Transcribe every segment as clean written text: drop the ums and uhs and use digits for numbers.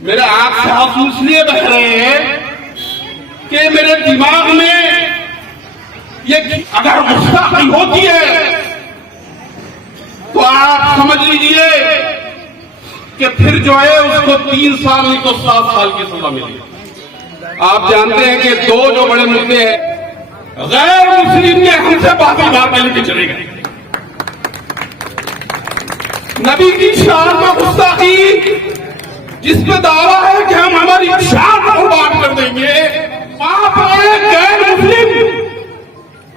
मेरे आंख से आंसू इसलिए बह रहे हैं कि मेरे दिमाग में ये अगर गुस्ताखी होती है तो आप समझ लीजिए कि फिर जो है उसको 3 साल नहीं तो 7 साल की सजा मिलेगी। आप जानते हैं कि 2 जो बड़े मुद्दे हैं, गैर मुस्लिम ने हमसे बातें बात में लेके चले गए, नबी की शान में गुस्ताखी जिसमें दावा है कि हम हमारी शान पर बात कर देंगे, वहां पर गैर मुस्लिम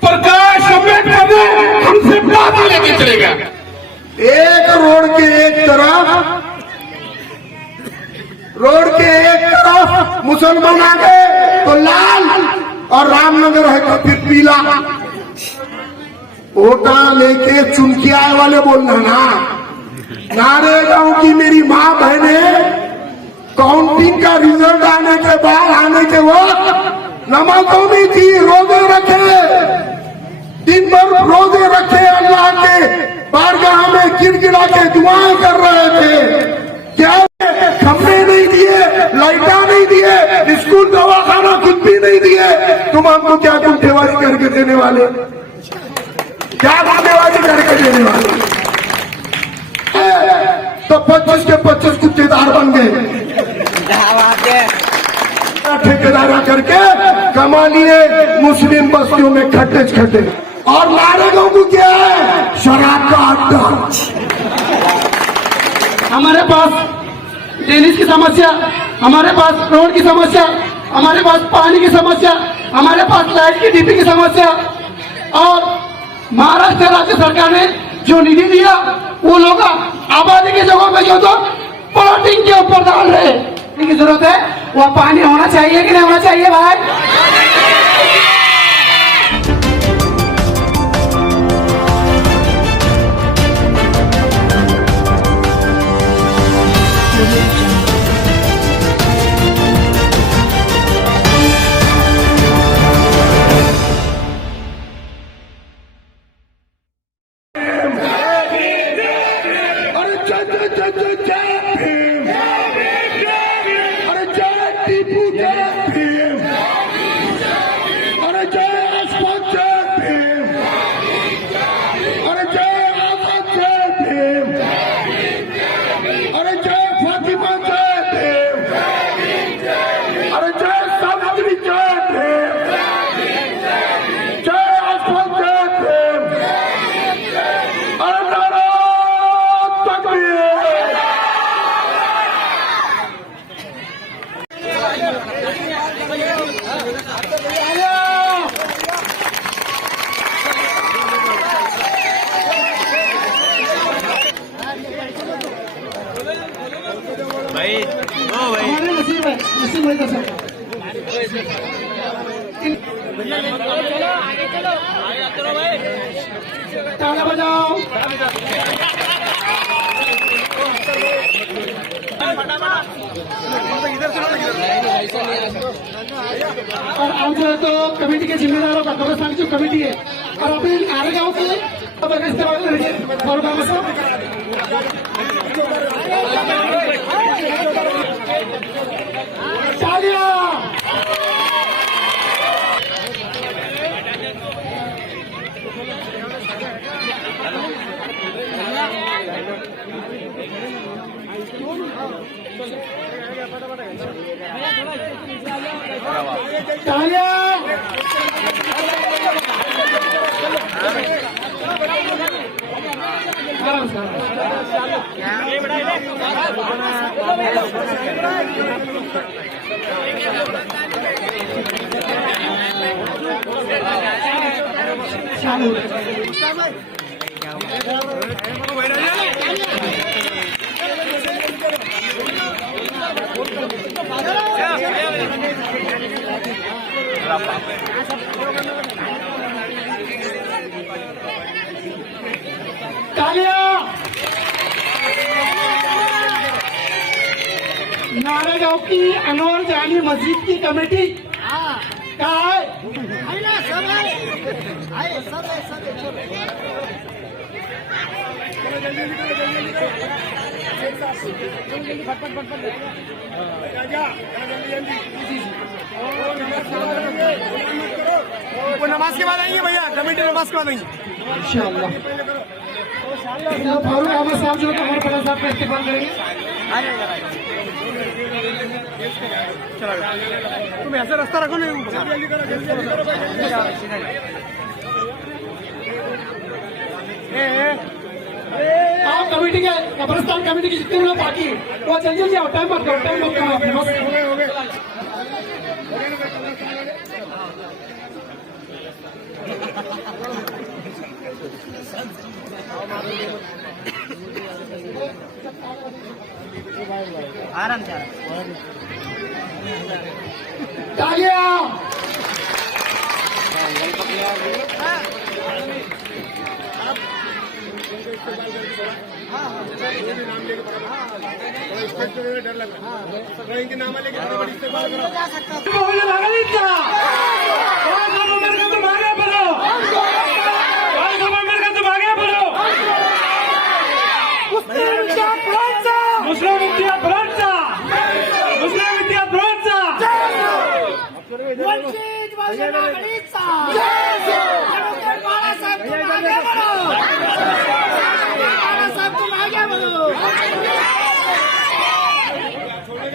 प्रकाश अम्बेडकर ने हमसे बातें लेके चले गए। एक रोड के एक तरफ मुसलमान आ गए तो लाल और रामनगर है तो फिर पीला। वोटा लेके चुनके आए वाले बोलना ना, नारे गांव की मेरी माँ बहने काउंटिंग का रिजल्ट आने के बाद आने के वक्त नमाजों में थी, रोजे रखे, दिन भर रोजे रखे, अल्लाह के बारगाह में गिड़गिड़ा के दुआएं कर रहे थे। क्या खंभे नहीं दिए, लाइटा नहीं दिए, स्कूल दवाखाना कुछ भी नहीं दिए, तुम हमको क्या गुंठेवारी करके देने वाले, क्या गुंठेवारी करके देने वाले? तो 25 के 25 गुत्तेदार बन गए, ठेकेदारा करके कमा लिए मुस्लिम बस्तियों में खट्टे। और नारेगांव को क्या है? शराब का अड्डा। हमारे पास ड्रेनेज की समस्या, हमारे पास रोड की समस्या, हमारे पास पानी की समस्या, हमारे पास लाइट की डीपी की समस्या, और महाराष्ट्र राज्य सरकार ने जो निधि दिया वो लोग आबादी की जगहों पे जो तो प्लॉटिंग के ऊपर डाल रहे। इनकी जरूरत है, वह पानी होना चाहिए कि नहीं होना चाहिए भाई? ताला बजाओ। और आप जो है तो कमेटी के जिम्मेदारों का कब्रिस्तान की जो कमेटी है और अपने नारेगांव के इस्तेमाल करेंगे और नारेगांव की अनवर जानी मस्जिद की कमेटी कहाँ है? सब है। वो नमाज के बाद आएंगे भैया, कमेटी नमाज के बाद आएंगे इंशाअल्लाह। फारूक अहमद साहब जो है हमारे प्रधान साहब का इस्तेमाल करेंगे। तुम ऐसा रास्ता रखो नहीं। आप कमेटी के कब्रिस्तान कमेटी की जितने लोग बाकी है वो जल्दी जल्दी आओ, टाइम मत करो, टाइम मत करो आपने बस। आराम से तालियां। डर लग रहा है इनके नाम लेके मुस्लिम विद्या ब्रांचा, मुस्लिम विद्या ब्रांचा, वंचित बहुजन आघाडीचा डॉक्टर बाळासाहेब तुम आगे बढ़ो, बाळासाहेब तुम आगे बढ़ो।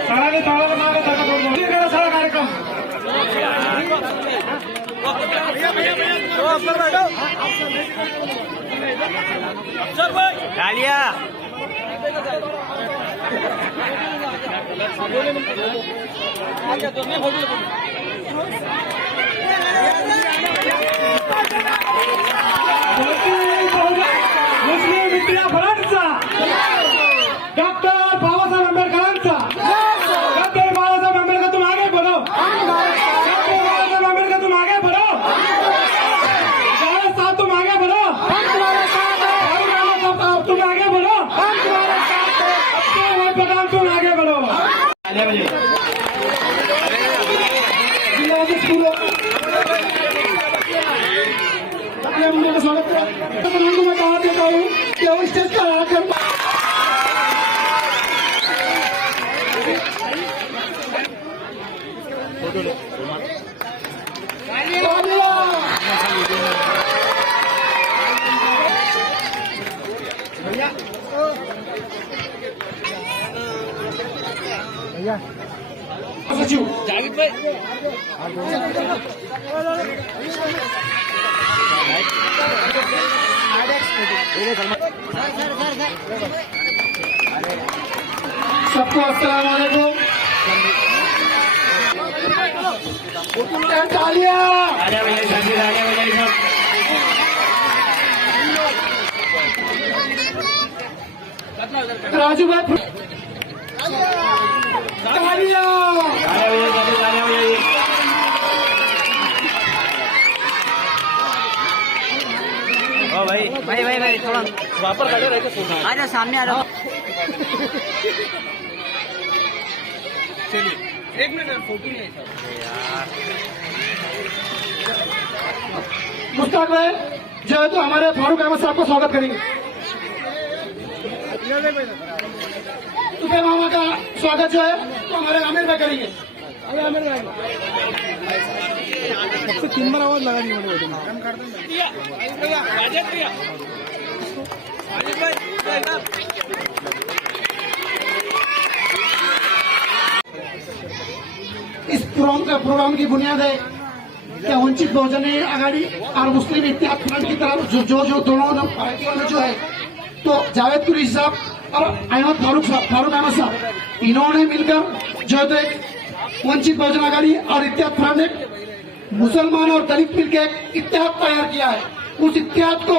सारा मार्ग करा सारा कार्यक्रम। डालिया मुस्लिम विद्या ब्रांचा, डॉक्टर बाबासाहेब आंबेडकरांचा, डॉक्टर बाबासाहेब आंबेडकर तुम आगे बढ़ो, डॉक्टर बाबासाहेब आंबेडकर तुम आगे बढ़ो, साहब तुम आगे बढ़ो, तुम आगे बढ़ो, प्रधान तुम आगे बढ़ो। मैं स्वागत मैं दावा देता हूँ कि वो स्टेज पर आकर सचिव सबको अस्सलाम वालेकुम। तालियां। राजू भाई तालियां। भाई थोड़ा वापस खड़े रहते आ जाओ, सामने आ जाओ। चलिए एक मिनट फोटो नहीं यार। मुश्ताक भाई जो है तो हमारे फारूक अहमद साहब को स्वागत करेंगे। सुबह मामा का स्वागत जो है तो हमारे आमिर भाई करेंगे। आमिर भाई सबसे 3 बार आवाज लगा दी मैंने। इस प्रोग्राम की बुनियाद है कि वंचित बहुजन आघाड़ी और मुस्लिम इत्तेहाद फ्रंट की तरफ जो दोनों पार्टियों में जो है तो जावेद कुरैशी साहब और फारूक अहमद साहब इन्होंने मिलकर जो है तो एक वंचित बहुजन आघाड़ी और इत्तेहाद फ्रंट एक मुसलमान और दलित मिलकर एक इत्तेहाद तैयार किया है। उस इत्तेहाद को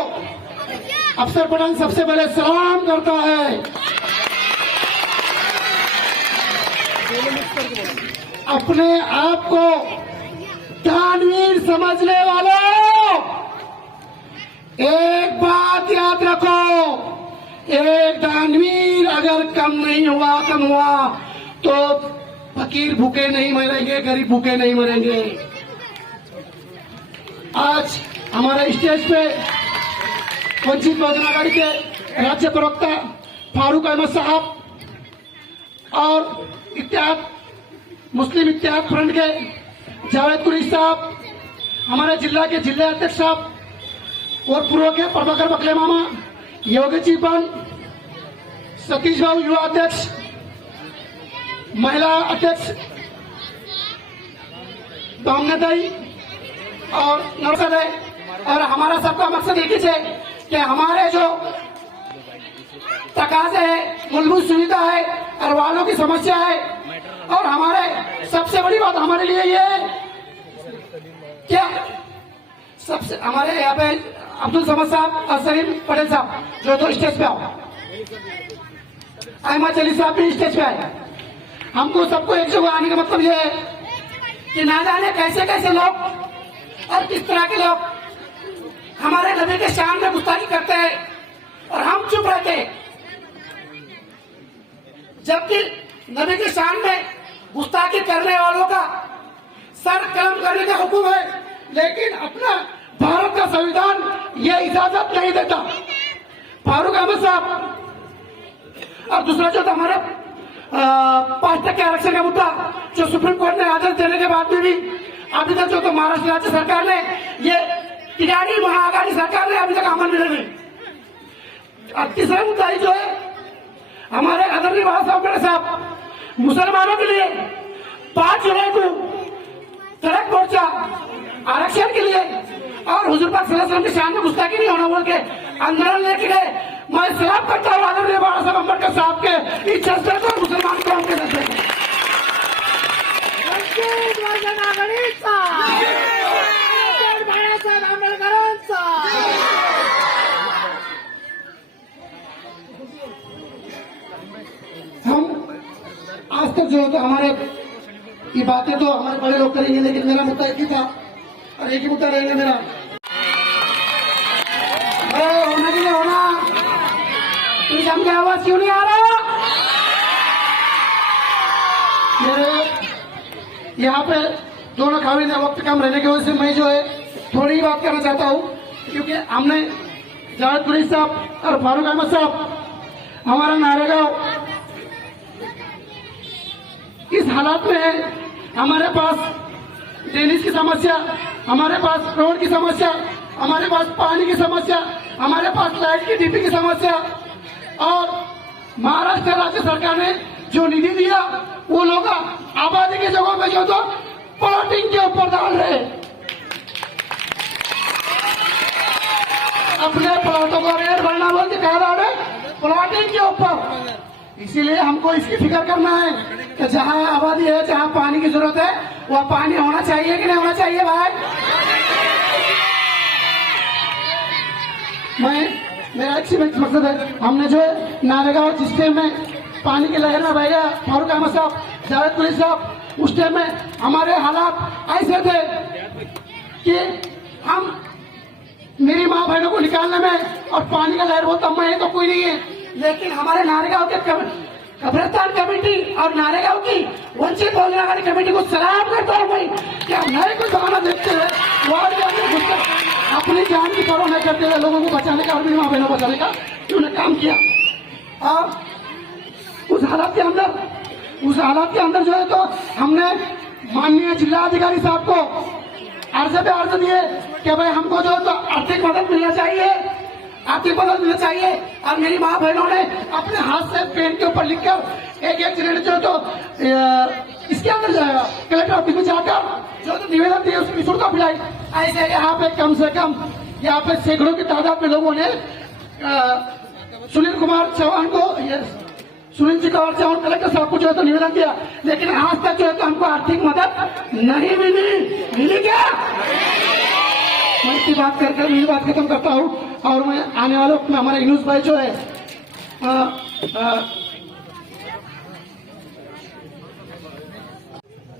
अफसर पठान सबसे पहले सलाम करता है। अपने आप को दानवीर समझने वालों, एक बात याद रखो, एक दानवीर अगर कम हुआ तो फकीर भूखे नहीं मरेंगे, गरीब भूखे नहीं मरेंगे। आज हमारे स्टेज पे वंचित बहुजन आघाड़ी के राज्य प्रवक्ता फारूक अहमद साहब और इत्तेहाद मुस्लिम इत्तेहाद फ्रंट के जावेद कुरैशी साहब, हमारे जिला के जिला अध्यक्ष साहब और पूर्व के प्रभाकर बकले मामा, योगी चीपन, सतीश बाबू युवा अध्यक्ष, महिला अध्यक्ष दामनदाई और नौसद है। और हमारा सबका मकसद एक ही है कि हमारे जो तकाजे है, मूलभूत सुविधा है, और वालों की समस्या है, और हमारे सबसे बड़ी बात हमारे लिए ये है क्या सबसे हमारे यहाँ पे अब्दुल समद साहब और सलीम पटेल साहब जो तो स्टेज पे आओ, अहमद अली साहब भी स्टेज पे आए। हमको सबको एक जगह आने का मतलब ये है कि ना जाने कैसे कैसे लोग और किस तरह के लोग हमारे नबी के शान में गुस्ताखी करते हैं और हम चुप रहते हैं, जबकि नबी के शान में गुस्ताखी करने वालों का सर कलम करने का हुक्म है, लेकिन अपना भारत का संविधान ये इजाजत नहीं देता। फारूक अहमद साहब और दूसरा जो था हमारे 5% आरक्षण का मुद्दा जो सुप्रीम कोर्ट ने आदेश देने के बाद में भी अभी तक जो तो महाराष्ट्र राज्य सरकार ने ये तिरानी महाआघाड़ी सरकार ने अभी तक अमल में नहीं। और तीसरा मुद्दा जो है हमारे आदरणीय बाबा साहब मुसलमानों के लिए 5 जुलाई को सड़क मोर्चा आरक्षण के लिए और हुजूर पाक सल्लल्लाहु अलैहि वसल्लम की शान में गुस्ताखी नहीं होना बोल के आंदोलन लेके गए। मैं सलाम करता हूँ आदरणीय बाबा साहब अम्बेडकर साहब के इस जज्बे को मुसलमान कौम के जज्बे को। वंचित बहुजन आघाडीचा डॉक्टर बाळासाहेब आंबेडकरांचा हम आज तक जो है तो हमारे ये बातें तो हमारे बड़े लोग करेंगे, लेकिन मेरा मुद्दा एक ही था और एक ही मुद्दा रहेगा मेरा। होना कि नहीं होना, प्लीज हमकी आवाज क्यों नहीं आ रहा? मेरे यहाँ पे दोनों काबिल वक्त कम रहने की वजह से मैं जो है थोड़ी ही बात करना चाहता हूँ, क्योंकि हमने जावेद कुरैशी साहब और फारूक अहमद साहब हमारा नारेगांव इस हालात में है। हमारे पास ड्रेनेज की समस्या, हमारे पास रोड की समस्या, हमारे पास पानी की समस्या, हमारे पास लाइट की डीपी की समस्या, और महाराष्ट्र राज्य सरकार ने जो निधि दिया वो लोग आबादी की जगहों पे जो तो प्लॉटिंग के ऊपर डाल रहे, अपने प्लॉटों को रेट भरना बोल के कह रहे प्लॉटिंग के ऊपर। इसीलिए हमको इसकी फिक्र करना है कि जहाँ आबादी है, जहाँ पानी की जरूरत है, वह पानी होना चाहिए कि नहीं होना चाहिए भाई। मेरा एक मकसद है, हमने जो है नारेगांव जिस टाइम में पानी की लहर में बह गया फारूक अहमद साहब, जावेद कुरैशी साहब, उस टाइम में हमारे हालात ऐसे थे कि हम मेरी माँ बहनों को निकालने में और पानी का लहर बहुत मैं है तो कोई नहीं है, लेकिन हमारे नारेगांव के कब्रिस्तान कमेटी और नारेगांव की वंचित बहुजन आघाड़ी कमेटी को सलाम करता हूँ भाई कि हम नए कुछ बहाना देखते हैं, वार्ड के अंदर अपनी जान की परवाह नहीं करते हुए लोगों को बचाने का और मेरी माँ बहनों को बचाने का उन्होंने काम किया। और उस हालात के अंदर जो है तो हमने माननीय जिलाधिकारी साहब को अर्ज पे अर्ज दिए कि भाई हमको जो तो आर्थिक मदद मिलना चाहिए, आर्थिक मदद मिलना चाहिए। और मेरी माँ बहनों ने अपने हाथ से पेन के ऊपर लिखकर एक जनरेट जो तो इसके अंदर जाएगा कलेक्टर ऑफिस में जाकर जो तो निवेदन दिए उसकी शुल्क पिलाई। ऐसे यहाँ पे कम से कम यहाँ पे सैकड़ों की तादाद में लोगों ने सुनील कुमार चौहान को सुनील जी कुमार चौहान कलेक्टर साहब को जो है तो निवेदन दिया, लेकिन आज तक जो है तो हमको आर्थिक मदद नहीं मिली क्या? मैं इसकी बात करके मेरी बात खत्म करता हूँ और मैं आने वाले वक्त में हमारे यूनुस भाई जो है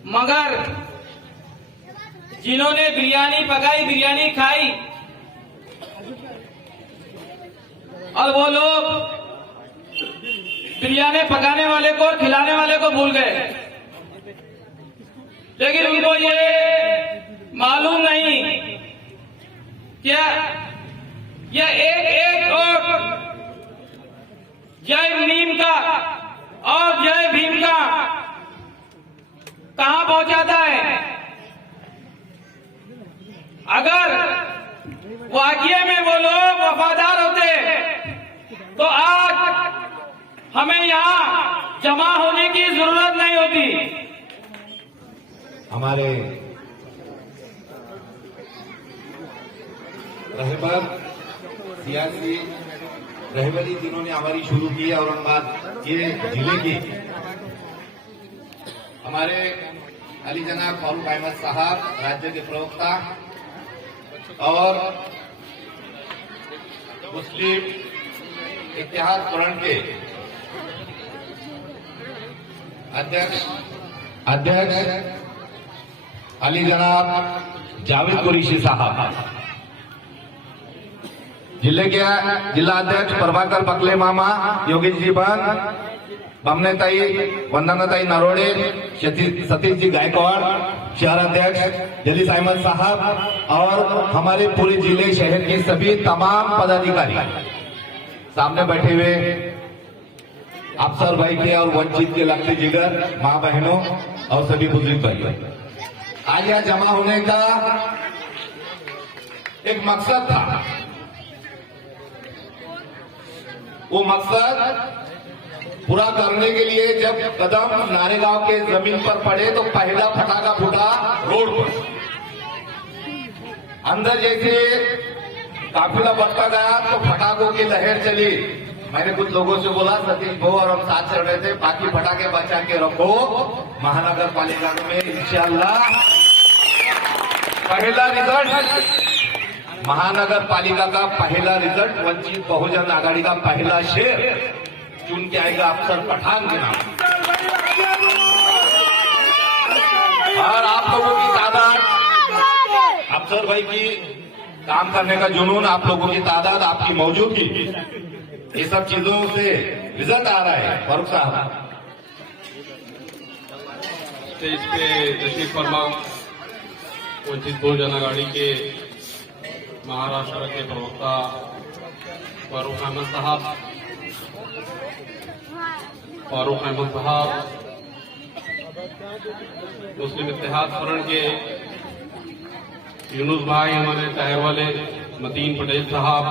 मगर जिन्होंने बिरयानी पकाई, बिरयानी खाई और वो लोग बिरयानी पकाने वाले को और खिलाने वाले को भूल गए, लेकिन उनको ये मालूम नहीं क्या यह एक और कहां पहुंचाता है। अगर वाकई में वो लोग वफादार होते तो आज हमें यहां जमा होने की जरूरत नहीं होती। हमारे रहबर सियासी रहबरी जिन्होंने हमारी शुरू की है औरंगाबाद के जिले की, हमारे अली जनाब फारूक अहमद साहब राज्य के प्रवक्ता और मुस्लिम इत्तेहाद फ्रंट के अध्यक्ष अली जनाब जावेद कुरैशी साहब, जिले के जिला अध्यक्ष प्रभाकर पकले मामा, योगेश जी बन, बमनेताई वंदनाताई नरोड़े, सतीश जी गायकवाड़, शहर अध्यक्ष जलीस अहमद साहब और हमारे पूरे जिले शहर के सभी तमाम पदाधिकारी, सामने बैठे हुए अफसर भाई के और वंचित के लगते जिगर माँ बहनों और सभी बुजुर्ग भाइयों, आज यहाँ जमा होने का एक मकसद था। वो मकसद पूरा करने के लिए जब कदम नारेगांव के जमीन पर पड़े तो पहला फटाका फूटा रोड पर। अंदर जैसे काफिला बढ़ता गया तो फटाकों की लहर चली। मैंने कुछ लोगों से बोला, सतीश भाऊ और हम साथ चल रहे थे, बाकी फटाके बचा के रखो, महानगर पालिका में इंशाल्लाह पहला रिजल्ट, महानगर पालिका का पहला रिजल्ट वंचित बहुजन आघाड़ी का पहला शेर चुन के आएगा अफसर पठान के नाम। और आप लोगों की तादाद, अफसर भाई की काम करने का जुनून, आप लोगों की तादाद, आपकी मौजूदगी, ये सब चीजों से रिजल्ट आ रहा है। फारूक साहब स्टेज पे तशरीफ फरमा वंचित बहुजन आघाड़ी के महाराष्ट्र के प्रवक्ता फारूक अहमद साहब, मुस्लिम इत्तेहाद फ्रंट के यूनुस भाई, हमारे शहर वाले मतीन पटेल साहब,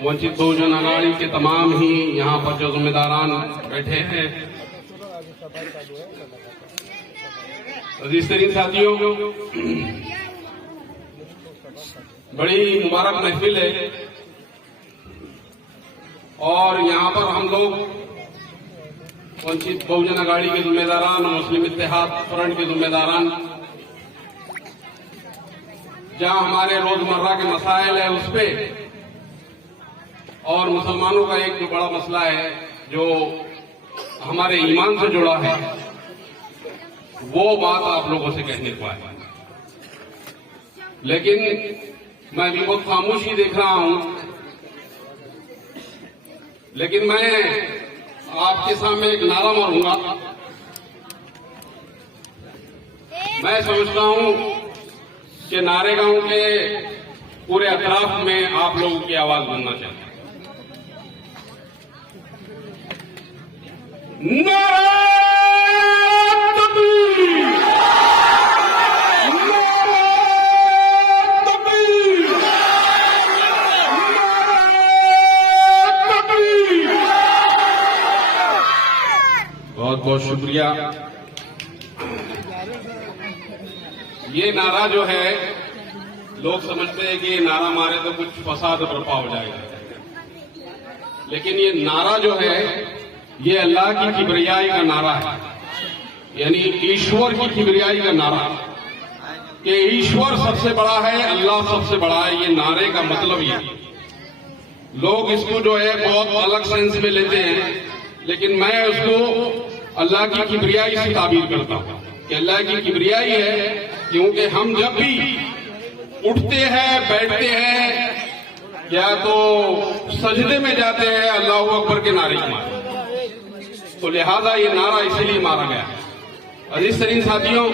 वंचित बहुजन आघाड़ी के तमाम ही यहाँ पर जो जिम्मेदारान बैठे हैं, अजीज तरीन साथियों, बड़ी मुबारक महफिल है और यहाँ पर हम लोग वंचित बहुजन आघाड़ी के जिम्मेदारान, मुस्लिम इत्तेहाद फ्रंट के जिम्मेदारान, जहाँ हमारे रोजमर्रा के मसाइल है उस पे और मुसलमानों का एक जो बड़ा मसला है जो हमारे ईमान से जुड़ा है, वो बात आप लोगों से कहने को आए। लेकिन मैं भी बहुत खामोशी देख रहा हूं, लेकिन मैं आपके सामने एक नारा मारूंगा। मैं समझता हूं कि नारेगांव के पूरे अतराफ में आप लोगों की आवाज बनना चाहिए। नारा तकबीर, नारा तकबीर, नारा तकबीर। बहुत बहुत शुक्रिया। ये नारा जो है, लोग समझते हैं कि ये नारा मारे तो कुछ फसाद बर्पा हो जाएगा, लेकिन ये नारा जो है ये अल्लाह की किबरियाई का नारा है, यानी ईश्वर की किबरियाई का नारा, कि ईश्वर सबसे बड़ा है, अल्लाह सबसे बड़ा है। ये नारे का मतलब ये, लोग इसको जो है बहुत अलग सेंस में लेते हैं, लेकिन मैं उसको अल्लाह की किबरियाई से ताबीर करता हूं कि अल्लाह की किबरियाई है, क्योंकि हम जब भी उठते हैं, बैठते हैं या तो सजदे में जाते हैं, अल्लाह अकबर के नारे की मारे, तो लिहाजा ये नारा इसीलिए मारा गया। अजीज तरीन साथियों,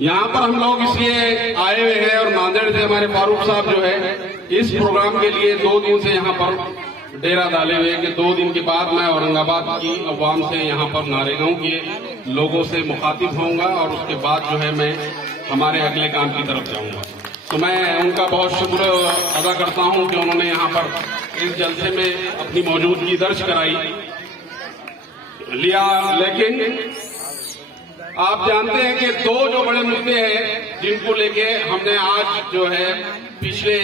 यहाँ पर हम लोग इसलिए आए हुए हैं और नांदेड़ से हमारे फारूक साहब जो है इस प्रोग्राम के लिए 2 दिन से यहाँ पर डेरा डाले हुए कि 2 दिन के बाद मैं औरंगाबाद की अवाम से यहाँ पर नारेगांव के लोगों से मुखातिब होऊंगा और उसके बाद जो है मैं हमारे अगले काम की तरफ जाऊंगा। तो मैं उनका बहुत शुक्र अदा करता हूं कि उन्होंने यहाँ पर इस जलसे में अपनी मौजूदगी दर्ज कराई लिया। लेकिन आप जानते हैं कि 2 जो बड़े मुद्दे हैं जिनको लेके हमने आज जो है पिछले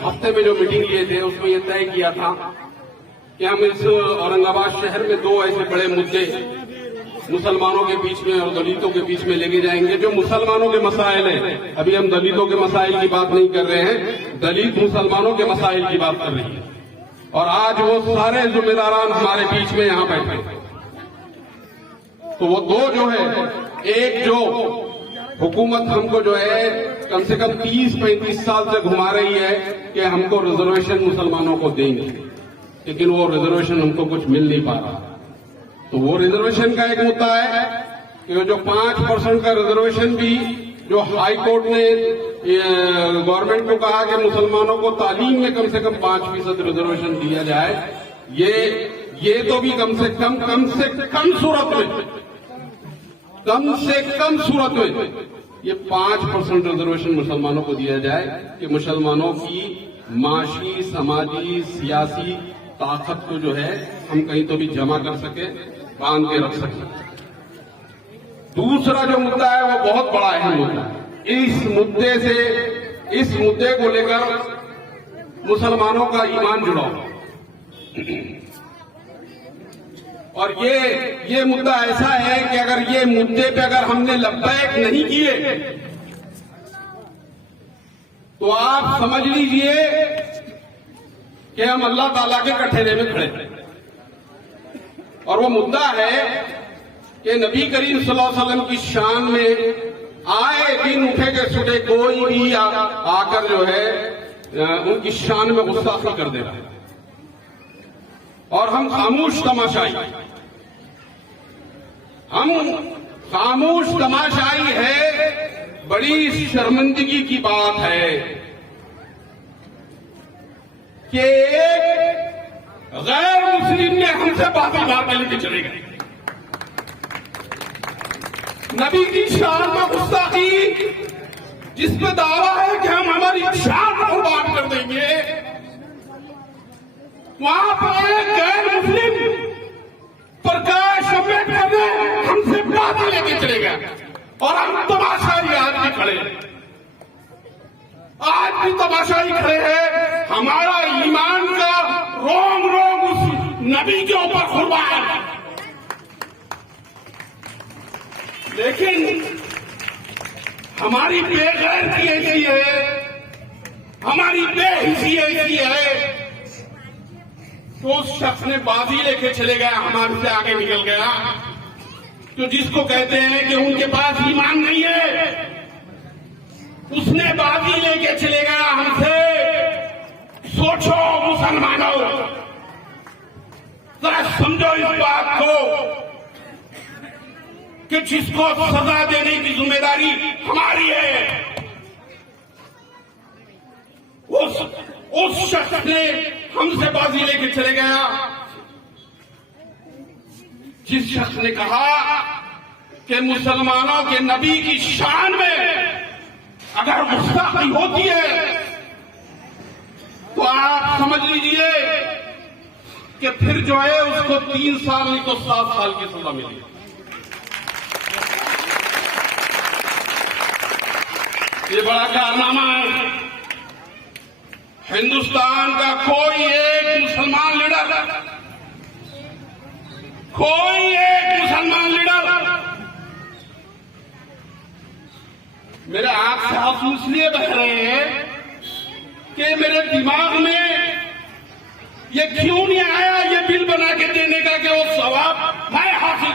हफ्ते में जो मीटिंग लिए थे उसमें यह तय किया था कि हम इस औरंगाबाद शहर में 2 ऐसे बड़े मुद्दे मुसलमानों के बीच में और दलितों के बीच में लेके जाएंगे। जो मुसलमानों के मसाइल हैं, अभी हम दलितों के मसाइल की बात नहीं कर रहे हैं, दलित मुसलमानों के मसाइल की बात कर रही है। और आज वो सारे जिम्मेदारान हमारे बीच में यहाँ बैठे हैं। तो वो 2 जो है, एक जो हुकूमत हमको जो है कम से कम 30-35 साल से घुमा रही है कि हमको रिजर्वेशन मुसलमानों को देंगे, लेकिन वो रिजर्वेशन हमको कुछ मिल नहीं पा रहा। तो वो रिजर्वेशन का एक मुद्दा है कि जो 5% का रिजर्वेशन भी जो हाई कोर्ट ने गवर्नमेंट को कहा कि मुसलमानों को तालीम में कम से कम 5% रिजर्वेशन दिया जाए, ये तो भी कम से कम सूरत में ये 5% रिजर्वेशन मुसलमानों को दिया जाए कि मुसलमानों की माशी, समाजी, सियासी ताकत को जो है हम कहीं तो भी जमा कर सके, बांध के रख सके। दूसरा जो मुद्दा है वो बहुत बड़ा अहम मुद्दा है। इस मुद्दे को लेकर मुसलमानों का ईमान जुड़ा और ये मुद्दा ऐसा है कि अगर ये मुद्दे पे अगर हमने लब्बैक नहीं किए तो आप समझ लीजिए कि हम अल्लाह ताला के कठेरे में खड़े हैं। और वो मुद्दा है कि नबी करीम सल्लल्लाहु अलैहि वसल्लम की शान में आए दिन उठे के सुबह कोई भी आकर जो है उनकी शान में गुस्ताखी कर दे रहा है और हम खामोश तमाशाई है। बड़ी शर्मिंदगी की बात है कि गैर मुस्लिम ने हमसे बातें मार के लेके चले गए, नबी की शान में गुस्ताखी, जिसपे दावा है कि हम हमारी शान को बात कर देंगे, वहां पर गैर मुस्लिम प्रकाश अम्बेडकर ने हमसे बातें लेके चले गए और हम तमाशाई आज भी खड़े हैं, आज भी तमाशाई खड़े हैं। हमारा ईमान का रोम रोम उस नबी के ऊपर कुर्बान है, लेकिन हमारी बेगैरती ऐसी है, हमारी बेहिसी ऐसी है, तो उस शख्स ने बाजी लेके चले गया, हमारे से आगे निकल गया। तो जिसको कहते हैं कि उनके पास ईमान नहीं है, उसने बाजी लेके चले गया हमसे। सोचो मुसलमानों, जरा समझो इस बात को कि जिसको सजा देने की जिम्मेदारी हमारी है, उस शख्स ने हमसे बाजी लेके चले गया, जिस शख्स ने कहा कि मुसलमानों के नबी की शान में अगर गुस्ताखी होती है तो आप समझ लीजिए कि फिर जो है उसको 3 साल नहीं तो 7 साल की सजा मिली। ये बड़ा कारनामा है। हिंदुस्तान का कोई एक मुसलमान लीडर मेरे आंख से आंसू इसलिए बह रहे हैं कि मेरे दिमाग में ये क्यों नहीं आया ये बिल बना के देने का कि वो सवाब मैं हासिल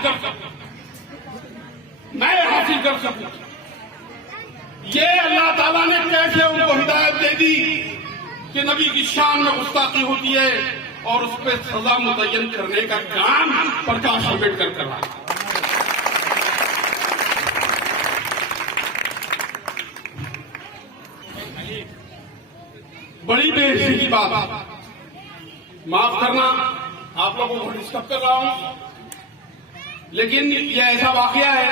कर सकूं। ये अल्लाह ताला ने कैसे उनको हिदायत दे दी कि नबी की शान में गुस्ताखी होती है और उस पर सजा मुतय्यन करने का काम प्रकाश अम्बेडकर कर रहा है। बड़ी बेइज्जती की बात है माफ करना, आप लोगों को डिस्टर्ब कर रहा हूं, लेकिन ये ऐसा वाकया है,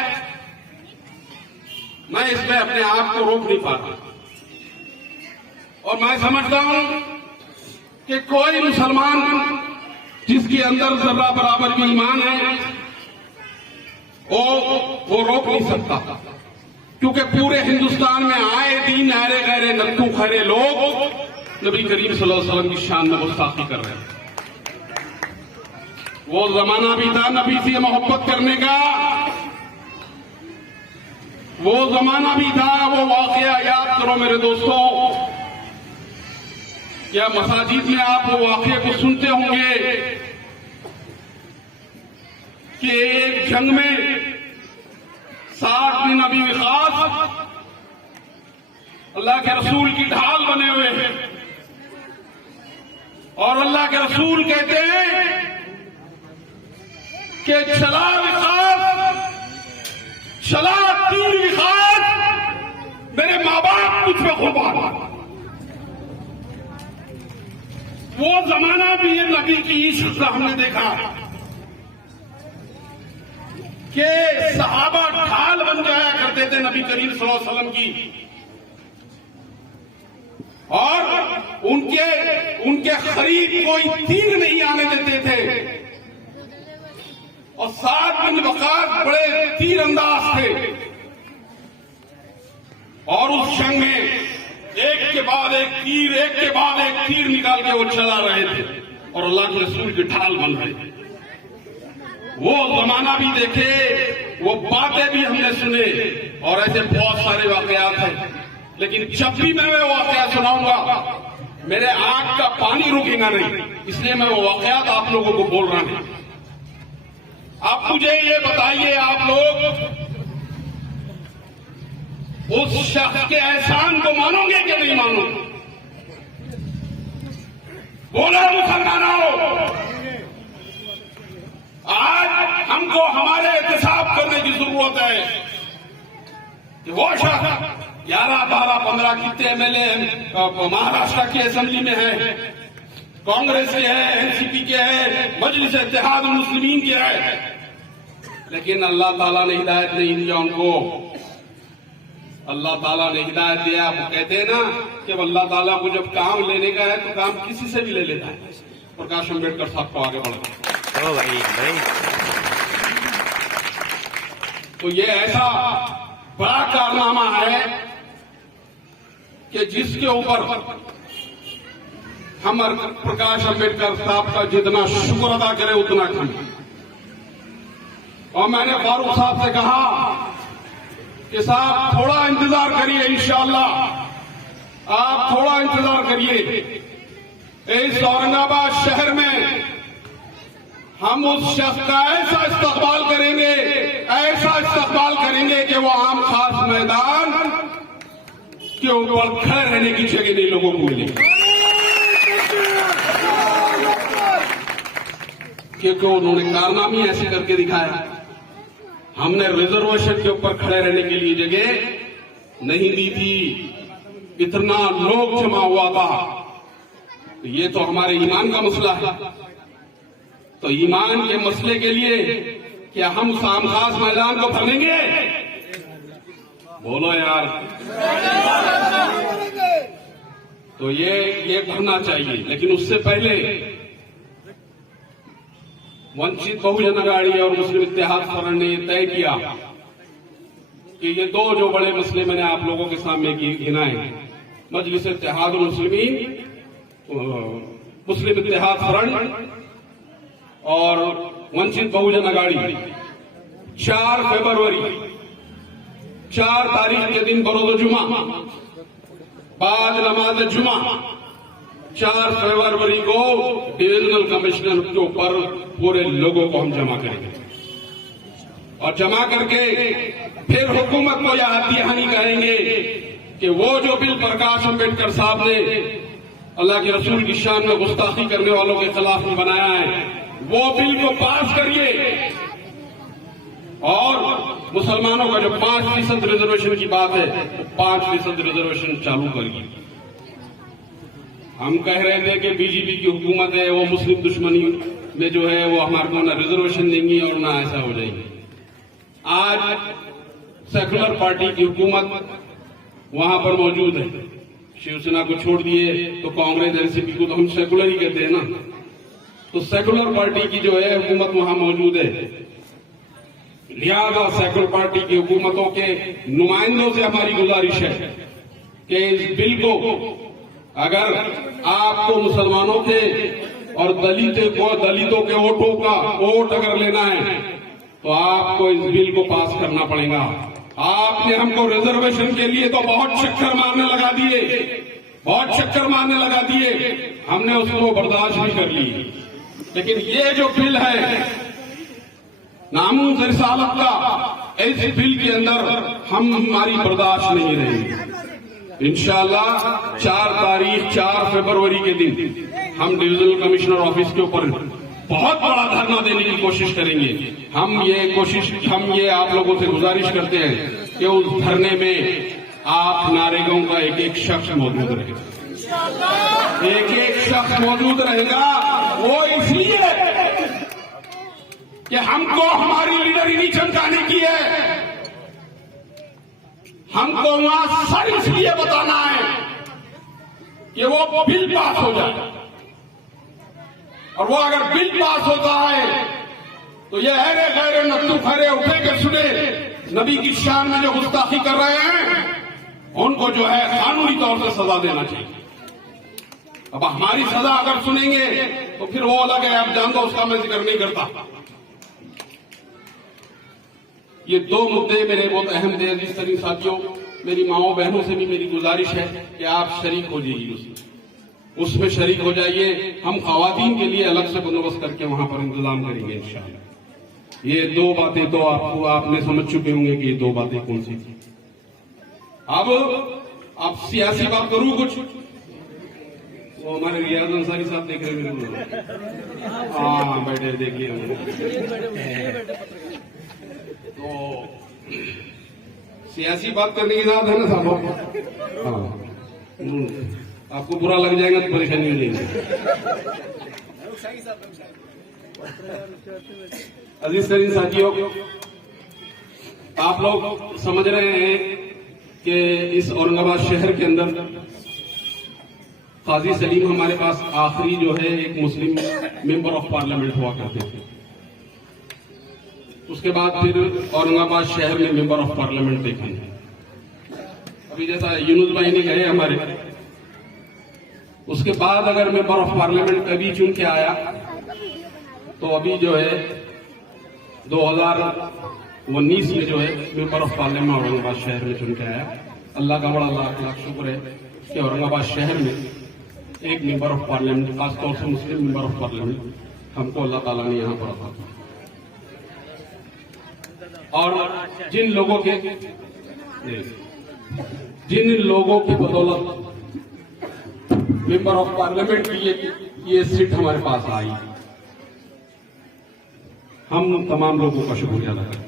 मैं इसमें अपने आप को रोक नहीं पाता। और मैं समझता हूं कि कोई मुसलमान जिसके अंदर जर्रा बराबर भी ईमान है वो रोक नहीं सकता, क्योंकि पूरे हिंदुस्तान में आए दिन ऐरे गैरे नत्थू खैरे लोग नबी करीम सल्लल्लाहु अलैहि वसल्लम की शान में गुस्ताखी कर रहे हैं। वो जमाना भी था नबी से मोहब्बत करने का, वो जमाना भी था। वो वाकया याद करो मेरे दोस्तों, क्या मसाजिद में आप वो वाकये को सुनते होंगे कि एक जंग में साथ में नबी खास अल्लाह के रसूल की ढाल बने हुए हैं, और अल्लाह के रसूल कहते हैं कि चला विकास, चला तीन विकास, मेरे माँ बाप मुझ पे कुर्बान। वो जमाना भी ये नबी की इश्क का हमने देखा कि सहाबा ढाल बन जाया करते थे नबी करीम सल्लल्लाहु अलैहि वसल्लम की, और उनके करीब कोई तीर नहीं आने देते थे। और सात बिन वक़ास बड़े तीर अंदाज थे, और उस जंग में एक के बाद एक तीर, एक के बाद एक तीर निकाल के वो चला रहे थे, और अल्लाह के रसूल की ढाल बन रहे थे। वो जमाना भी देखे, वो बातें भी हमने सुने, और ऐसे बहुत सारे वाकयात हैं। लेकिन जब भी मैं वो वाकया सुनाऊंगा मेरे आंख का पानी रुकेगा नहीं, इसलिए मैं वो वाकयात आप लोगों को बोल रहा हूं। आप मुझे ये बताइए, आप लोग उस शख्स के एहसान को मानोगे कि नहीं मानोगे? बोलो मुसलमानों, आज हमको हमारे एहतसाब करने की जरूरत है कि वो शख्स 11, 12, 15 कितने एमएलए महाराष्ट्र की असेंबली में है, कांग्रेस के है, एनसीपी के है, मजलिस इत्तेहाद मुस्लिमीन के है, लेकिन अल्लाह ताला ने हिदायत नहीं दिया उनको। अल्लाह ताला ने हिदायत दिया। वो कहते हैं ना कि अल्लाह ताला को जब काम लेने का है तो काम किसी से भी ले लेता है। प्रकाश अम्बेडकर साहब को आगे बढ़ा। तो ये ऐसा बड़ा कारनामा है कि जिसके ऊपर हम प्रकाश अम्बेडकर साहब का जितना शुक्र अदा करें उतना कम। और मैंने फारूक साहब से कहा कि साहब थोड़ा इंतजार करिए, इंशाअल्लाह आप थोड़ा इंतजार करिए। इस औरंगाबाद शहर में हम उस शख्स का ऐसा इस्तकबाल करेंगे, ऐसा इस्तकबाल करेंगे कि वो आम खास मैदान के ऊपर खड़े रहने की जगह नहीं लोगों को मिलेगी, क्योंकि उन्होंने कारनामे ऐसे करके दिखाया। हमने रिजर्वेशन के ऊपर खड़े रहने के लिए जगह नहीं दी थी, इतना लोग जमा हुआ था। ये तो हमारे ईमान का मसला है। तो ईमान के मसले के लिए क्या हम सामखास मैदान को भरेंगे? बोलो यार। तो ये भरना चाहिए, लेकिन उससे पहले वंचित बहुजन अघाड़ी और मुस्लिम इत्तेहाद फ्रंट ने तय किया कि ये दो जो बड़े मसले मैंने आप लोगों के सामने गिनाए, मजलिस इत्तेहाद मुस्लिमीन, मुस्लिम इत्तेहाद फ्रंट और वंचित बहुजन अघाड़ी, 4 फरवरी 4 तारीख के दिन बरोज़ जुमा बाद नमाज जुमा 4 फरवरी को डिविजनल कमिश्नर के ऊपर पूरे लोगों को हम जमा करेंगे, और जमा करके फिर हुकूमत को यह हत्याहानी कहेंगे कि वो जो बिल प्रकाश अम्बेडकर साहब ने अल्लाह के रसूल की शान में गुस्ताखी करने वालों के खिलाफ में बनाया है, वो बिल को पास करिए, और मुसलमानों का जो 5% रिजर्वेशन की बात है, 5% रिजर्वेशन चालू करिए। हम कह रहे थे कि बीजेपी की हुकूमत है वो मुस्लिम दुश्मनी में जो है वो हमारे को ना रिजर्वेशन देंगी और ना ऐसा हो जाएगी। आज सेकुलर पार्टी की हुकूमत वहां पर मौजूद है। शिवसेना को छोड़ दिए तो कांग्रेस एनसीपी को तो हम सेकुलर ही कहते हैं ना, तो सेकुलर पार्टी की जो है हुकूमत वहां मौजूद है। लिहाजा सेकुलर पार्टी की हुकूमतों के नुमाइंदों से हमारी गुजारिश है कि इस बिल को अगर आपको मुसलमानों के और दलितों के वोटों का वोट अगर लेना है तो आपको इस बिल को पास करना पड़ेगा। आपने हमको रिजर्वेशन के लिए तो बहुत चक्कर मारने लगा दिए, हमने उसको बर्दाश्त नहीं कर ली। लेकिन ये जो बिल है नामूस रिसालत का, इस बिल के अंदर हमारी बर्दाश्त नहीं रहेगी। इंशाअल्लाह 4 फरवरी के दिन हम डिविजनल कमिश्नर ऑफिस के ऊपर बहुत बड़ा धरना देने की कोशिश करेंगे। हम ये आप लोगों से गुजारिश करते हैं कि उस धरने में आप नारेगांव का एक एक शख्स मौजूद रहेगा, वो इसलिए कि हमको हमारी लीडर ही नहीं चमकाने की है, हमको वहां सर इसलिए बताना है कि वो बिल पास हो जाए। और वो अगर बिल पास होता है तो ये अरे गैरे नत्तू खरे उठे के सुने नबी की शान में जो गुस्ताखी कर रहे हैं उनको जो है कानूनी तौर से सजा देना चाहिए। अब हमारी सजा अगर सुनेंगे तो फिर वो अलग है, आप जान दो, उसका मैं जिक्र नहीं करता। ये 2 मुद्दे मेरे बहुत अहम थे अजीज तरीन साथियों। मेरी माओ बहनों से भी मेरी गुजारिश है कि आप शरीक हो जाइए, उसमें शरीक हो जाइए। हम खवातीन के लिए अलग से बंदोबस्त करके वहां पर इंतजाम करेंगे इंशाअल्लाह। ये 2 बातें तो आपने समझ चुके होंगे कि ये 2 बातें कौन सी थी। अब सियासी बात करूं कुछ, वो हमारे रियाज अंसारी साहब देख रहे हैं मेरे को, हाँ बैठे देखिए। तो सियासी बात करने की जरूरत है ना साहब, हाँ आपको बुरा लग जाएगा तो परेशानी नहीं लेंगे। अजीज तरीन साथियों, आप लोग समझ रहे हैं कि इस औरंगाबाद शहर के अंदर काजी सलीम हमारे पास आखिरी जो है एक मुस्लिम मेंबर ऑफ पार्लियामेंट हुआ करते थे। उसके बाद फिर औरंगाबाद शहर में मेंबर ऑफ पार्लियामेंट देखे। अभी जैसा यूनुस भाई ने कहे हमारे, उसके बाद अगर मेंबर ऑफ पार्लियामेंट कभी चुन के आया तो अभी जो है 2019 में जो है मेंबर ऑफ पार्लियामेंट औरंगाबाद शहर में चुन के आया। अल्लाह का बड़ा लाख लाख शुक्र है कि औरंगाबाद शहर में एक मेंबर ऑफ पार्लियामेंट, खासतौर से मुस्लिम मेंबर ऑफ पार्लियामेंट हमको अल्लाह ताला ने यहां पर रखा। और जिन लोगों की बदौलत मेंबर ऑफ पार्लियामेंट की ये सीट हमारे पास आई, हम तमाम लोगों का शुक्रिया अदा करते हैं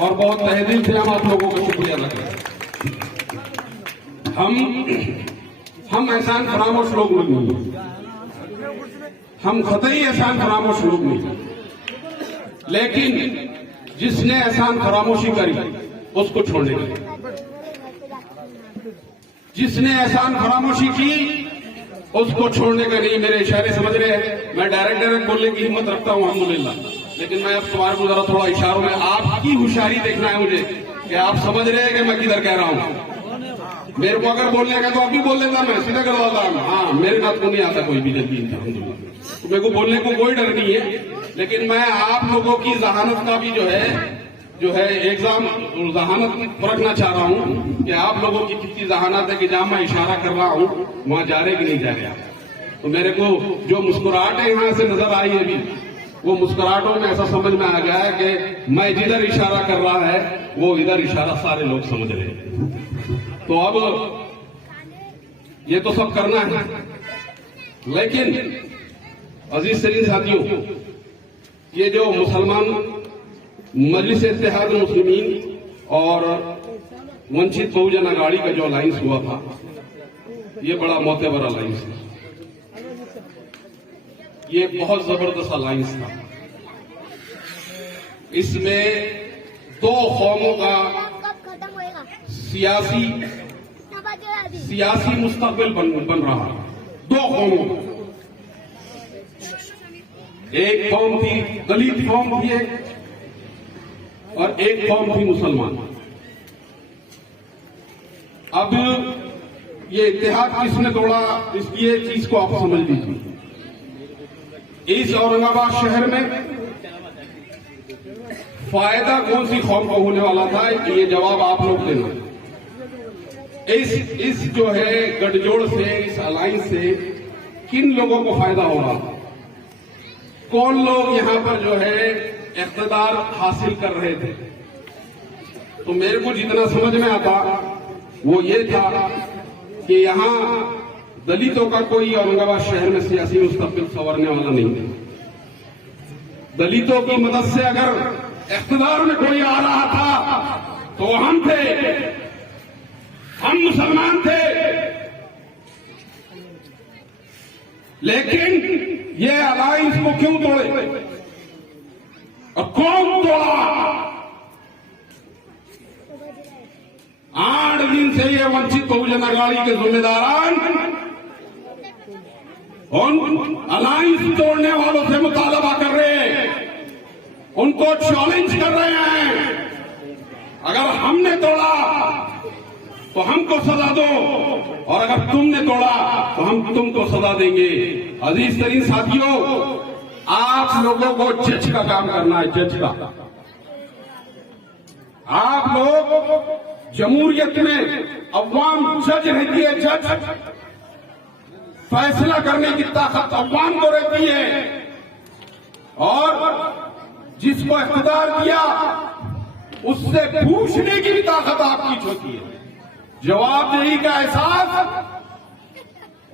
और बहुत तहे दिल से हम आप लोगों का शुक्रिया अदा करते हैं। हम एहसान फरामोश लोग नहीं हैं, हम कतई एहसान फरामोश लोग नहीं हैं, लेकिन जिसने एहसान फरामोशी करी उसको छोड़ने की, जिसने एहसान फरामोशी की उसको छोड़ने का नहीं। मेरे इशारे समझ रहे हैं, मैं डायरेक्ट बोलने की हिम्मत रखता हूं अल्हम्दुलिल्लाह, लेकिन मैं अब तुम्हारे को जरा थोड़ा इशारों में आपकी होशियारी देखना है मुझे कि आप समझ रहे हैं कि मैं किधर कह रहा हूं। मेरे को अगर बोलने का तो आप भी बोल देता, मैं सीधा कर देता। हाँ, मेरे बात को नहीं आता कोई भी जल्दी, अल्हम्दुलिल्लाह, तो मेरे को बोलने को कोई डर नहीं है। लेकिन मैं आप लोगों की जहानत का भी जो है एग्जाम जहानत परखना चाह रहा हूं कि आप लोगों की कितनी जहानत है कि जहां मैं इशारा कर रहा हूं वहां जा रहे कि नहीं जा रहे। तो मेरे को जो मुस्कुराहटें यहां से नजर आई है अभी, वो मुस्कुराहटों में ऐसा समझ में आ गया है कि मैं जिधर इशारा कर रहा है वो इधर इशारा सारे लोग समझ रहे हैं। तो अब ये तो सब करना है, लेकिन अजीज तरीन साथियों, ये जो मुसलमान मजलिस इत्तेहाद मुस्लिमीन और वंचित बहुजन अघाड़ी का जो अलायंस हुआ था, ये बड़ा मोतेबर अलायंस है, ये बहुत जबरदस्त अलायंस था। इसमें दो कौमों का खत्म होएगा सियासी मुस्तकबिल बन रहा। दो कौमों, एक कौम थी दलित कौम थी और एक कौम थी मुसलमान। अब ये इत्तेहाद किसने तोड़ा, इसकी ये चीज को आप समझ लीजिए। इस औरंगाबाद शहर में फायदा कौन सी कौम को होने वाला था, ये जवाब आप लोग देना। इस जो है गठजोड़ से, इस अलायंस से किन लोगों को फायदा हो रहा, कौन लोग यहां पर जो है इख्तिदार हासिल कर रहे थे। तो मेरे को जितना समझ में आता वो ये था कि यहां दलितों का कोई औरंगाबाद शहर में सियासी मुस्तकबिल संवरने वाला नहीं है। दलितों की मदद से अगर इख्तिदार में कोई आ रहा था तो हम थे, हम मुसलमान थे। लेकिन ये अलायंस को क्यों तोड़े और कौन तोड़ा? 8 दिन से ये वंचित बहुजन अघाड़ी के जिम्मेदारान उन अलायंस तोड़ने वालों से मुतालबा कर रहे हैं, उनको चैलेंज कर रहे हैं। अगर हमने तोड़ा तो हमको सजा दो और अगर तुमने तोड़ा तो हम तुमको सजा देंगे। अजीज तरीन साथियों, आप लोगों को जज का काम करना है, जज का। आप लोग जमहूरियत में अवाम जज रहती है, जज फैसला करने की ताकत अवाम को रहती है और जिसको इख्तियार दिया उससे पूछने की भी ताकत आपकी होती है। जवाबदेही का एहसास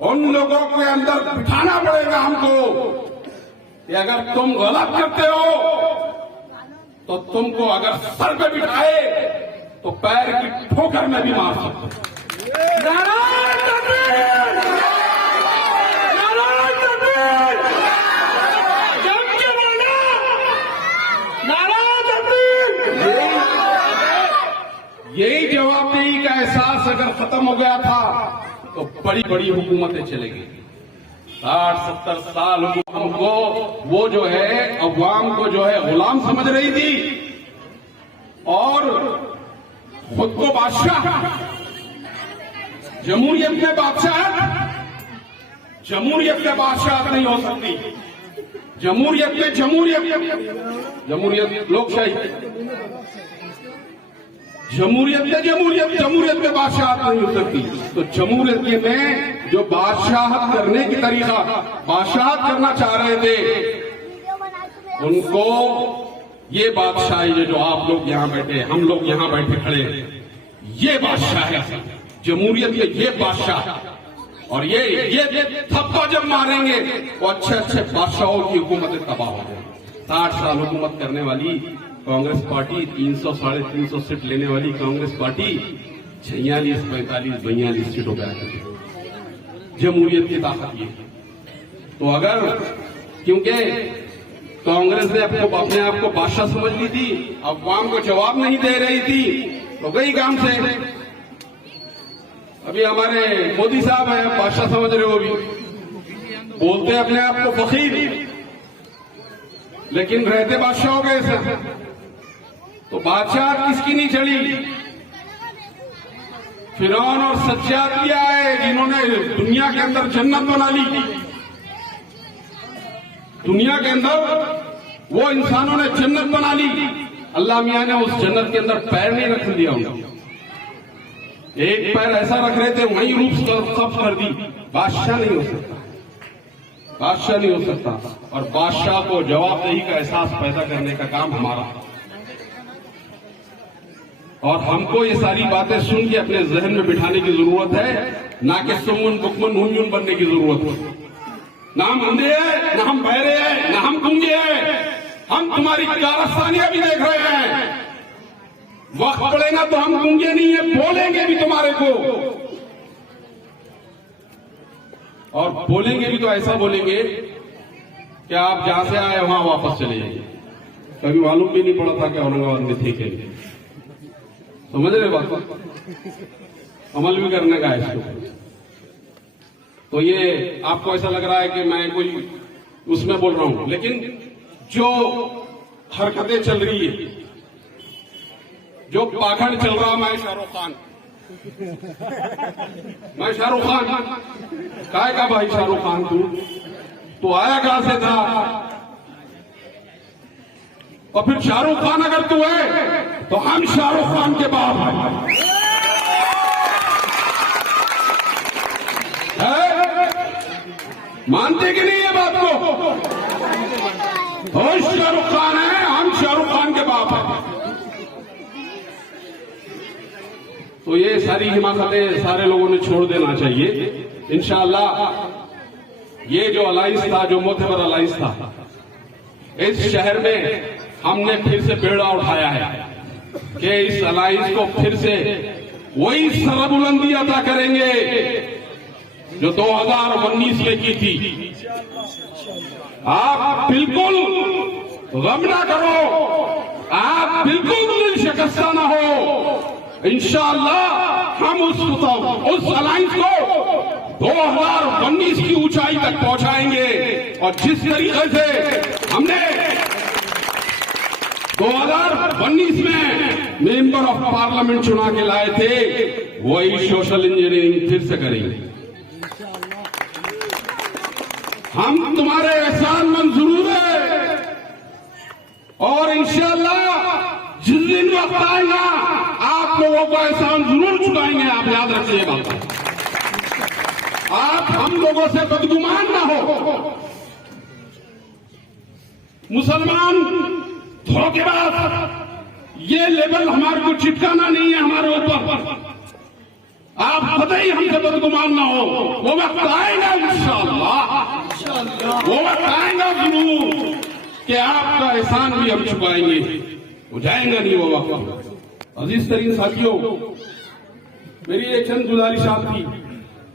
उन लोगों के अंदर बिठाना पड़ेगा हमको कि अगर तुम गलत करते हो तो तुमको अगर सर पे बिठाए तो पैर की ठोकर में भी मार सकते हो। यही जवाबदेही का एहसास अगर खत्म हो गया था तो बड़ी बड़ी हुकूमतें चलेगी। 60-70 साल हमको वो जो है अवाम को जो है गुलाम समझ रही थी और खुद को बादशाह। जमहूरियत में बादशाह नहीं हो सकती। जमहूरियत लोकशाही, जमहूरियत में बादशाहत नहीं हो सकती। तो जमहूरियत में जो बादशाहत करने की तरीका, बादशाहत करना चाह रहे थे, उनको ये बादशाही जो आप लोग यहां बैठे, हम लोग यहां बैठे खड़े हैं, ये बादशाह है जमहूरियत के, ये बादशाह। और ये थप्पा जब मारेंगे तो अच्छे बादशाहों की हुकूमतें तबाह हो जाएंगी। 60 साल हुकूमत करने वाली कांग्रेस पार्टी, 300-350 सीट लेने वाली कांग्रेस पार्टी 46, 45, 42 सीटों पर आकर जमहूरियत की ताकत ये। तो अगर क्योंकि कांग्रेस ने अपने आप को बादशाह समझ ली थी, अवाम को जवाब नहीं दे रही थी, तो गई काम से। अभी हमारे मोदी साहब हैं, बादशाह समझ रहे हो, अभी बोलते अपने आप को फकीर, लेकिन रहते बादशाह हो गए सर। तो बादशाह किसकी नहीं चली? फिरौन और सज्जाद भी आए जिन्होंने दुनिया के अंदर जन्नत बना ली। दुनिया के अंदर वो इंसानों ने जन्नत बना ली, अल्लाह मियां ने उस जन्नत के अंदर पैर नहीं रख दिया उनको। एक पैर ऐसा रख रहे थे, वहीं रूप सब कर दी। बादशाह नहीं हो सकता, बादशाह नहीं हो सकता। और बादशाह को जवाबदेही का एहसास पैदा करने का काम हमारा। और हमको ये सारी बातें सुन के अपने जहन में बिठाने की जरूरत है, ना कि सुमन बुकमन हुंजुन बनने की जरूरत है। ना हम अंधे हैं, ना हम बहरे हैं, ना हम गूंगे हैं। हम तुम्हारी कारस्तानियां भी देख रहे हैं। वक्त पड़ेगा तो हम गूंगे नहीं है, बोलेंगे भी तुम्हारे को। और बोलेंगे भी तो ऐसा बोलेंगे कि आप जहां से आए वहां वापस चले जाइए। कभी मालूम भी नहीं पड़ा था कि औरंगाबाद में थे के लिए। समझ रहे बात को? अमल भी करने का है इसको। तो ये आपको ऐसा लग रहा है कि मैं कोई उसमें बोल रहा हूं, लेकिन जो हरकतें चल रही है, जो पाखंड चल रहा, मैं शाहरुख खान काय का भाई शाहरुख खान तू आया कहां से था? और फिर शाहरुख खान अगर तू है तो हम शाहरुख खान के बाप हैं। मानते कि नहीं ये बात को? तो शाहरुख खान है, हम शाहरुख खान के बाप हैं। तो ये सारी हिमाकतें सारे लोगों ने छोड़ देना चाहिए इंशाअल्लाह। ये जो अलायंस था, जो मोतबर अलायंस था, इस शहर में हमने फिर से बेड़ा उठाया है कि इस अलायंस को फिर से वही सरबुलंदी अदा करेंगे जो 2019 में की थी। आप बिल्कुल गम ना करो, आप बिल्कुल दिल शिकस्ता ना हो। इंशाअल्लाह हम उस अलायंस को 2019 की ऊंचाई तक पहुंचाएंगे। और जिस तरीके से हमने 2019 में मेंबर ऑफ पार्लियामेंट चुना के लाए थे, वही सोशल इंजीनियरिंग फिर से करेंगे। हम तुम्हारे एहसानमंद जरूर है, और इंशाअल्लाह जिस दिन वक्त आएगा आप लोगों को एहसान जरूर चुकाएंगे। आप याद रखिए बात। आप हम लोगों से बदगुमान ना हो। मुसलमान धोखेबाज, ये लेवल हमारे को चिपकाना नहीं है हमारे ऊपर। आप कतई हमसे बदगुमान ना हो। वो वक्त आएगा इंशाअल्लाह, वो वक्त आएगा जरूर कि आपका एहसान भी हम चुकाएंगे। हो जाएगा नहीं वो वक्त। अजीज तरीन साथियों, मेरी एक चंद गुजारिशात थी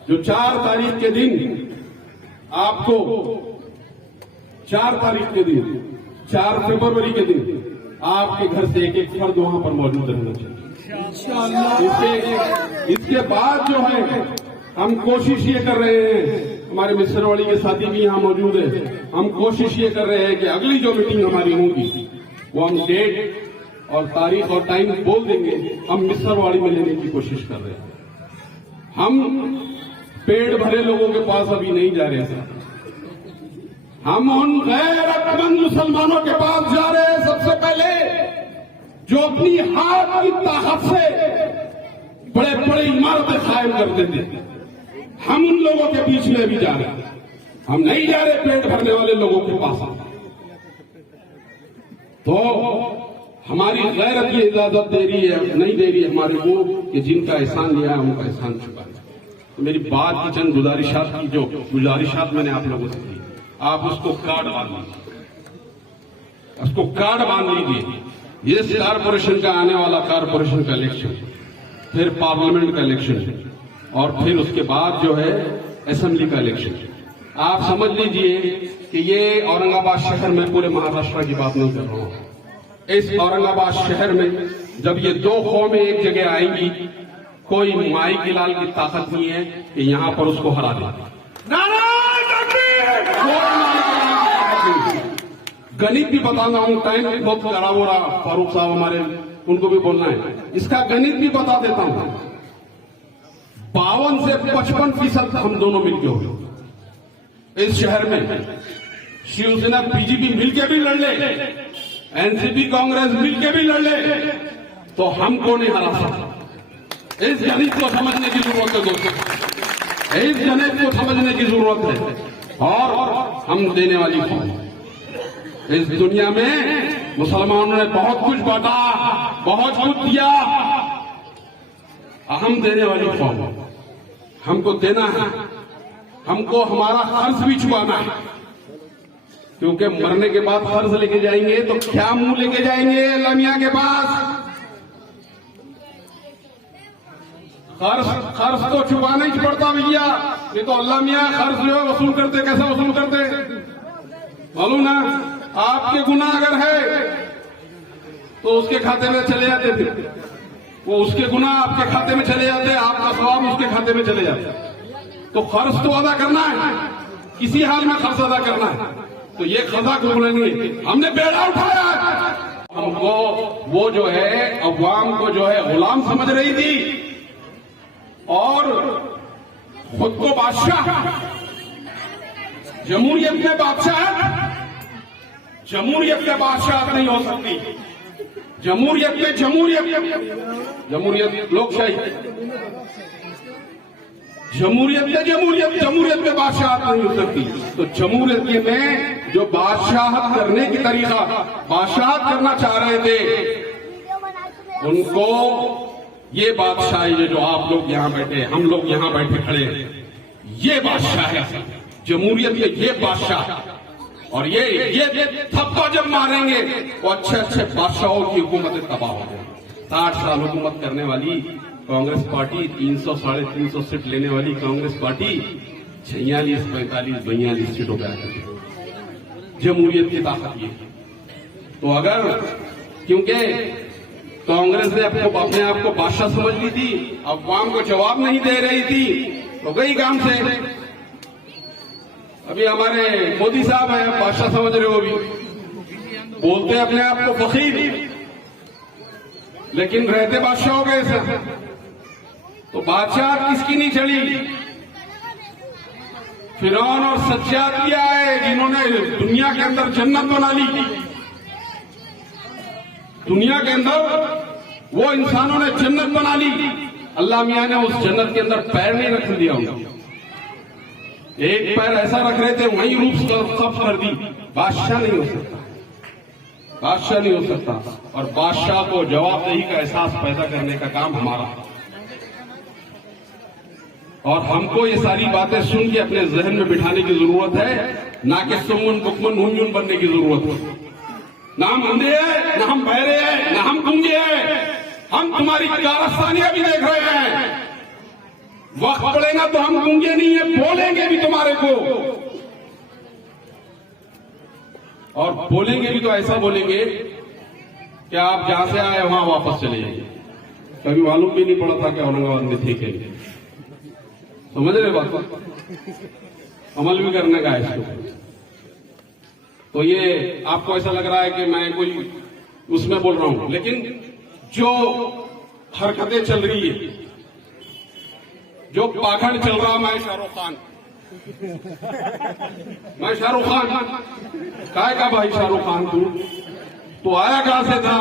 जो 4 तारीख के दिन आपको 4 तारीख के दिन 4 फरवरी के दिन आपके घर से एक फर्द वहां पर मौजूद रहना चाहिए। इसके बाद जो है हम कोशिश ये कर रहे हैं, हमारे मिसरवाड़ी के साथी भी यहाँ मौजूद है, हम कोशिश ये कर रहे हैं कि अगली जो मीटिंग हमारी होगी वो हम डेट और तारीख और टाइम बोल देंगे। हम मिसरवाड़ी में लेने की कोशिश कर रहे हैं। हम पेड़ भरे लोगों के पास अभी नहीं जा रहे हैं, हम उन गैरतमंद मुसलमानों के पास जा रहे हैं सबसे पहले, जो अपनी हाथ की ताकत से बड़े बड़े इमारतें कायम कर देते थे। हम उन लोगों के बीच में भी जा रहे हैं। हम नहीं जा रहे पेट भरने वाले लोगों के पास। तो हमारी गैरत ये इजाजत दे रही है, नहीं दे रही है हमारे को कि जिनका एहसान लिया है उनका एहसान चुकाए। तो मेरी बात की चंद गुजारिशात की, जो गुजारिशात मैंने आप लोगों से की, आप उसको कार्ड बांध लीजिए, उसको कार्ड बांध लीजिए। इस कारपोरेशन का आने वाला कारपोरेशन का इलेक्शन, फिर पार्लियामेंट का इलेक्शन, और फिर उसके बाद जो है असेंबली का इलेक्शन। आप समझ लीजिए कि ये औरंगाबाद शहर में, पूरे महाराष्ट्र की बात नहीं कर रहा हूं, इस औरंगाबाद शहर में जब ये 2 कौमें एक जगह आएंगी, कोई माई की लाल की ताकत नहीं है कि यहां पर उसको हरा दे। गणित भी बताना हूं, टाइम भी बहुत खराब हो रहा, फारूक साहब हमारे, उनको भी बोलना है, इसका गणित भी बता देता हूं। 52 से 55% हम दोनों मिलकर हो इस शहर में। शिवसेना बीजेपी मिलकर भी लड़ ले, एनसीपी कांग्रेस मिलकर भी लड़ ले, तो हमको नहीं हरा सकता। इस गणित को समझने की जरूरत है दोस्तों, इस गणित को समझने की जरूरत है। और हम देने वाली कौम, इस दुनिया में मुसलमानों ने बहुत कुछ बांटा, बहुत कुछ दिया, हम देने वाली कौम, हमको देना है, हमको हमारा कर्ज भी चुकाना है। क्योंकि मरने के बाद कर्ज लेके जाएंगे तो क्या मुंह लेके जाएंगे अल्लाह मियां के पास? खर्च तो चुकाना ही पड़ता भैया, ये तो अल्लाह मियाँ खर्च जो है वसूल करते, कैसे वसूल करते मालूम ना। आपके गुनाह अगर है तो उसके खाते में चले जाते थे, वो उसके गुनाह आपके खाते में चले जाते, आपका सवाब उसके खाते में चले जाते। तो खर्च तो अदा करना है, किसी हाल में खर्च अदा करना है। तो ये खजा को बोलेंगे हमने बेड़ा उठाया, हमको वो जो है अवाम को जो है गुलाम समझ रही थी और खुद को बादशाह। जमहूरियत में जमहूरियत में बादशाह नहीं हो सकती। जमहूरियत में जमहूरियत लोकशाही, जमहूरियत में बादशाहत नहीं हो सकती। तो जमहूरियत में जो बादशाहत करने की तरीका बादशाहत करना चाह रहे थे, उनको ये बादशाही है जो आप लोग यहां बैठे, हम लोग यहां बैठे खड़े हैं, ये बादशाह है जमहूरियत में, ये बादशाह। और ये थप्पा जब मारेंगे वो अच्छे बादशाहों की हुकूमतें तबाह हो जाएंगी। 60 साल हुकूमत करने वाली कांग्रेस पार्टी, 300 साढ़े 300 सीट लेने वाली कांग्रेस पार्टी 46 45 42 सीटों पर जमहूरियत की ताकत ये। तो अगर क्योंकि कांग्रेस ने अपने आप को बादशाह समझ ली थी, अवाम को जवाब नहीं दे रही थी, तो गई काम से। अभी हमारे मोदी साहब हैं, बादशाह समझ रहे हो, अभी बोलते हैं अपने आप को फकीर, लेकिन रहते बादशाह हो गए सर। तो बादशाह किसकी नहीं चढ़ी? फिरौन और सज्जाद किया है जिन्होंने दुनिया के अंदर जन्नत बना ली। दुनिया के अंदर वो इंसानों ने जन्नत बना ली, अल्लाह मियां ने उस जन्नत के अंदर पैर नहीं रख दिया उनको। एक पैर ऐसा रख रहे थे वहीं रूप सब कर दी। बादशाह नहीं हो सकता, बादशाह नहीं हो सकता। और बादशाह को जवाबदेही का एहसास पैदा करने का काम हमारा, और हमको ये सारी बातें सुन के अपने जहन में बिठाने की जरूरत है, ना कि सुमन बुकमन हुन बनने की जरूरत है। ना हम अंधे हैं, ना हम बहरे हैं, ना हम गूंगे हैं। हम तुम्हारी कारस्तानियां भी देख रहे हैं। वक्त पड़ेगा तो हम गूंगे नहीं है, बोलेंगे भी तुम्हारे को, और बोलेंगे भी तो ऐसा बोलेंगे कि आप जहां से आए वहां वापस चले जाइए। कभी मालूम भी नहीं पड़ा था कि औरंगाबाद में थे के लिए। समझ रहे बात को? अमल भी करने का है इसको। तो ये आपको ऐसा लग रहा है कि मैं कोई उसमें बोल रहा हूं, लेकिन जो हरकतें चल रही है, जो पाखंड चल रहा, मैं शाहरुख खान काय का भाई शाहरुख खान तू आया कहां से था?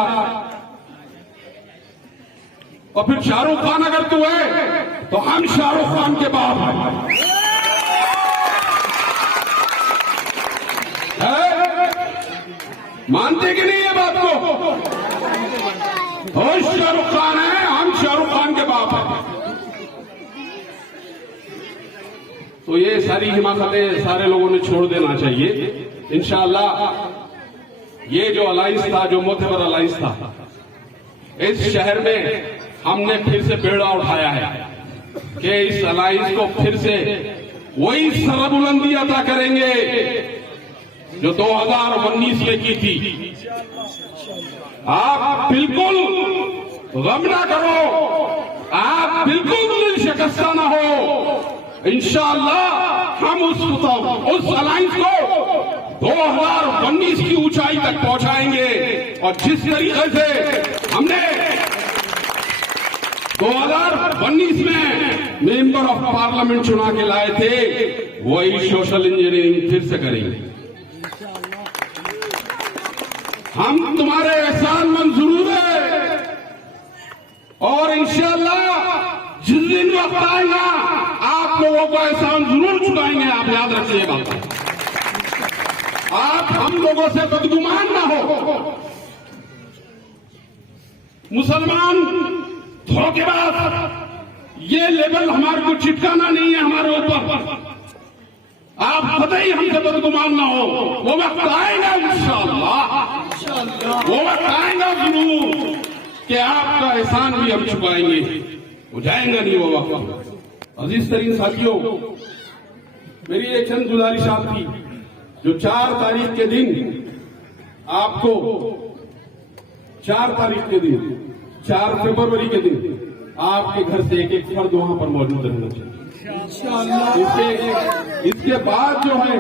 और फिर शाहरुख खान अगर तू है तो हम शाहरुख खान के बाप हैं। मानते कि नहीं है बात को? तो शाहरुख खान है, हम शाहरुख खान के बाप हैं। तो ये सारी हिमाकतें सारे लोगों ने छोड़ देना चाहिए इंशाअल्लाह। ये जो अलाइंस था, जो मोतबर अलाइंस था, इस शहर में हमने फिर से बेड़ा उठाया है कि इस अलाइंस को फिर से वही सरबुलंदी अदा करेंगे जो 2019 में की थी। आप बिल्कुल गम ना करो, आप बिल्कुल दिल शिकस्ता ना हो। इंशाअल्लाह हम उस अलायंस को 2019 की ऊंचाई तक पहुंचाएंगे। और जिस तरीके से हमने 2019 में मेंबर ऑफ पार्लियामेंट चुना के लाए थे, वही सोशल इंजीनियरिंग फिर से करेंगे। हम तुम्हारे एहसान मंद जरूर है, और इंशाअल्लाह जिस दिन वक्त आएगा आप लोगों को एहसान जरूर चुकाएंगे। आप याद रखिएगा, आप हम लोगों से बदगुमान ना हो। मुसलमान धोखेबाज, ये लेवल हमारे को चिपकाना नहीं है हमारे ऊपर। आप कतई हमसे बदगुमान ना हो। वो वक्त आएगा इंशाअल्लाह, वो वक्त आएगा जरूर कि आपका एहसान भी हम चुकाएंगे। वो जाएगा नहीं वो वक्त। अजीज तरीन साथियों, मेरी एक चंद गुजारिशात थी जो 4 तारीख के दिन आपको 4 तारीख के दिन 4 फरवरी के दिन आपके घर से एक फर्द वहां पर मौजूद रहना चाहिए। इसके बाद जो है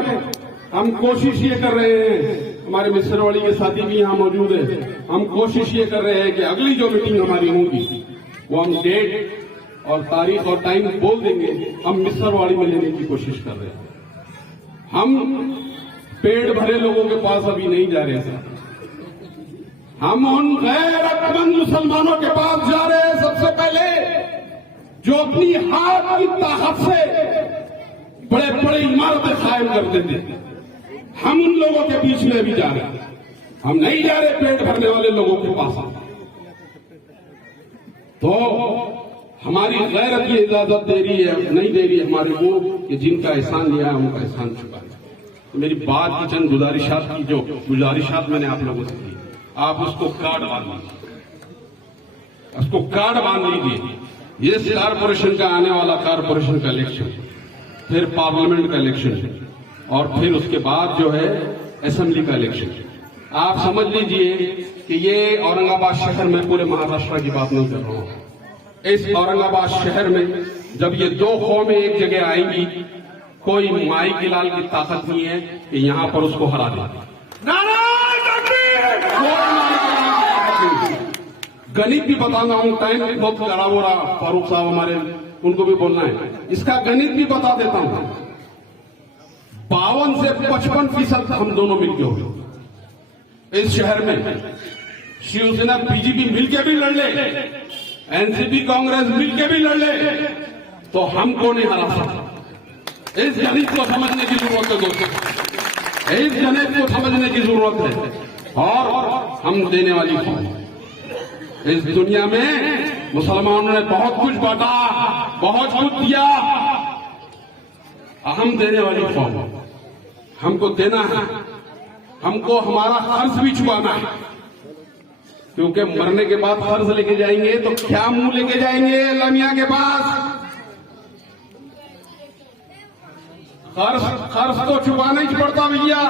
हम कोशिश ये कर रहे हैं, हमारे मिसरवाड़ी के साथी भी यहाँ मौजूद है, हम कोशिश ये कर रहे हैं कि अगली जो मीटिंग हमारी होगी वो हम डेट और तारीख और टाइम बोल देंगे, हम मिसरवाड़ी में लेने की कोशिश कर रहे हैं। हम पेट भरे लोगों के पास अभी नहीं जा रहे हैं, हम उन गैरतमंद मुसलमानों के पास जा रहे हैं सबसे पहले, जो अपनी हाथ की ताकत से बड़े बड़े इमारतें कायम करते थे। हम उन लोगों के बीच में भी जा रहे हैं, हम नहीं जा रहे पेट भरने वाले लोगों के पास। तो हमारी गैरत ये इजाजत दे रही है, नहीं दे रही है हमारे वो कि जिनका एहसान लिया है उनका एहसान चुका है। तो मेरी बात की चंद गुजारिशात की, जो गुजारिशात मैंने आप लोगों से की, आप उसको कार्ड बांध लीजिए, उसको कार्ड बांध लीजिए। इस कारपोरेशन का आने वाला कारपोरेशन का इलेक्शन, फिर पार्लियामेंट का इलेक्शन और फिर उसके बाद जो है असेंबली का इलेक्शन। आप समझ लीजिए कि ये औरंगाबाद शहर में, पूरे महाराष्ट्र की बात नहीं कर रहा हूं, इस औरंगाबाद शहर में जब ये 2 कौमें एक जगह आएंगी, कोई माई की लाल की ताकत नहीं है कि यहां पर उसको हरा दे। गणित भी बताना हूं, टाइम बहुत खराब हो रहा, फारूक साहब हमारे, उनको भी बोलना है, इसका गणित भी बता देता हूं। 52 से 55% हम दोनों मिलकर हो इस शहर में। शिवसेना बीजेपी मिलके भी लड़ ले, एनसीपी कांग्रेस मिलके भी लड़ ले, तो हमको नहीं हरा सकता। इस गणित को समझने की जरूरत है दोस्तों, इस गणित को समझने की जरूरत है। और हम देने वाली कौम, इस दुनिया में मुसलमानों ने बहुत कुछ बांटा, बहुत कुछ दिया, हम देने वाली कौम, हमको देना है, हमको हमारा कर्ज भी चुकाना है, क्योंकि मरने के बाद कर्ज लेके जाएंगे तो क्या मुंह लेके जाएंगे अल्लाह मियां के पास। कर्ज तो चुकाना ही पड़ता भैया,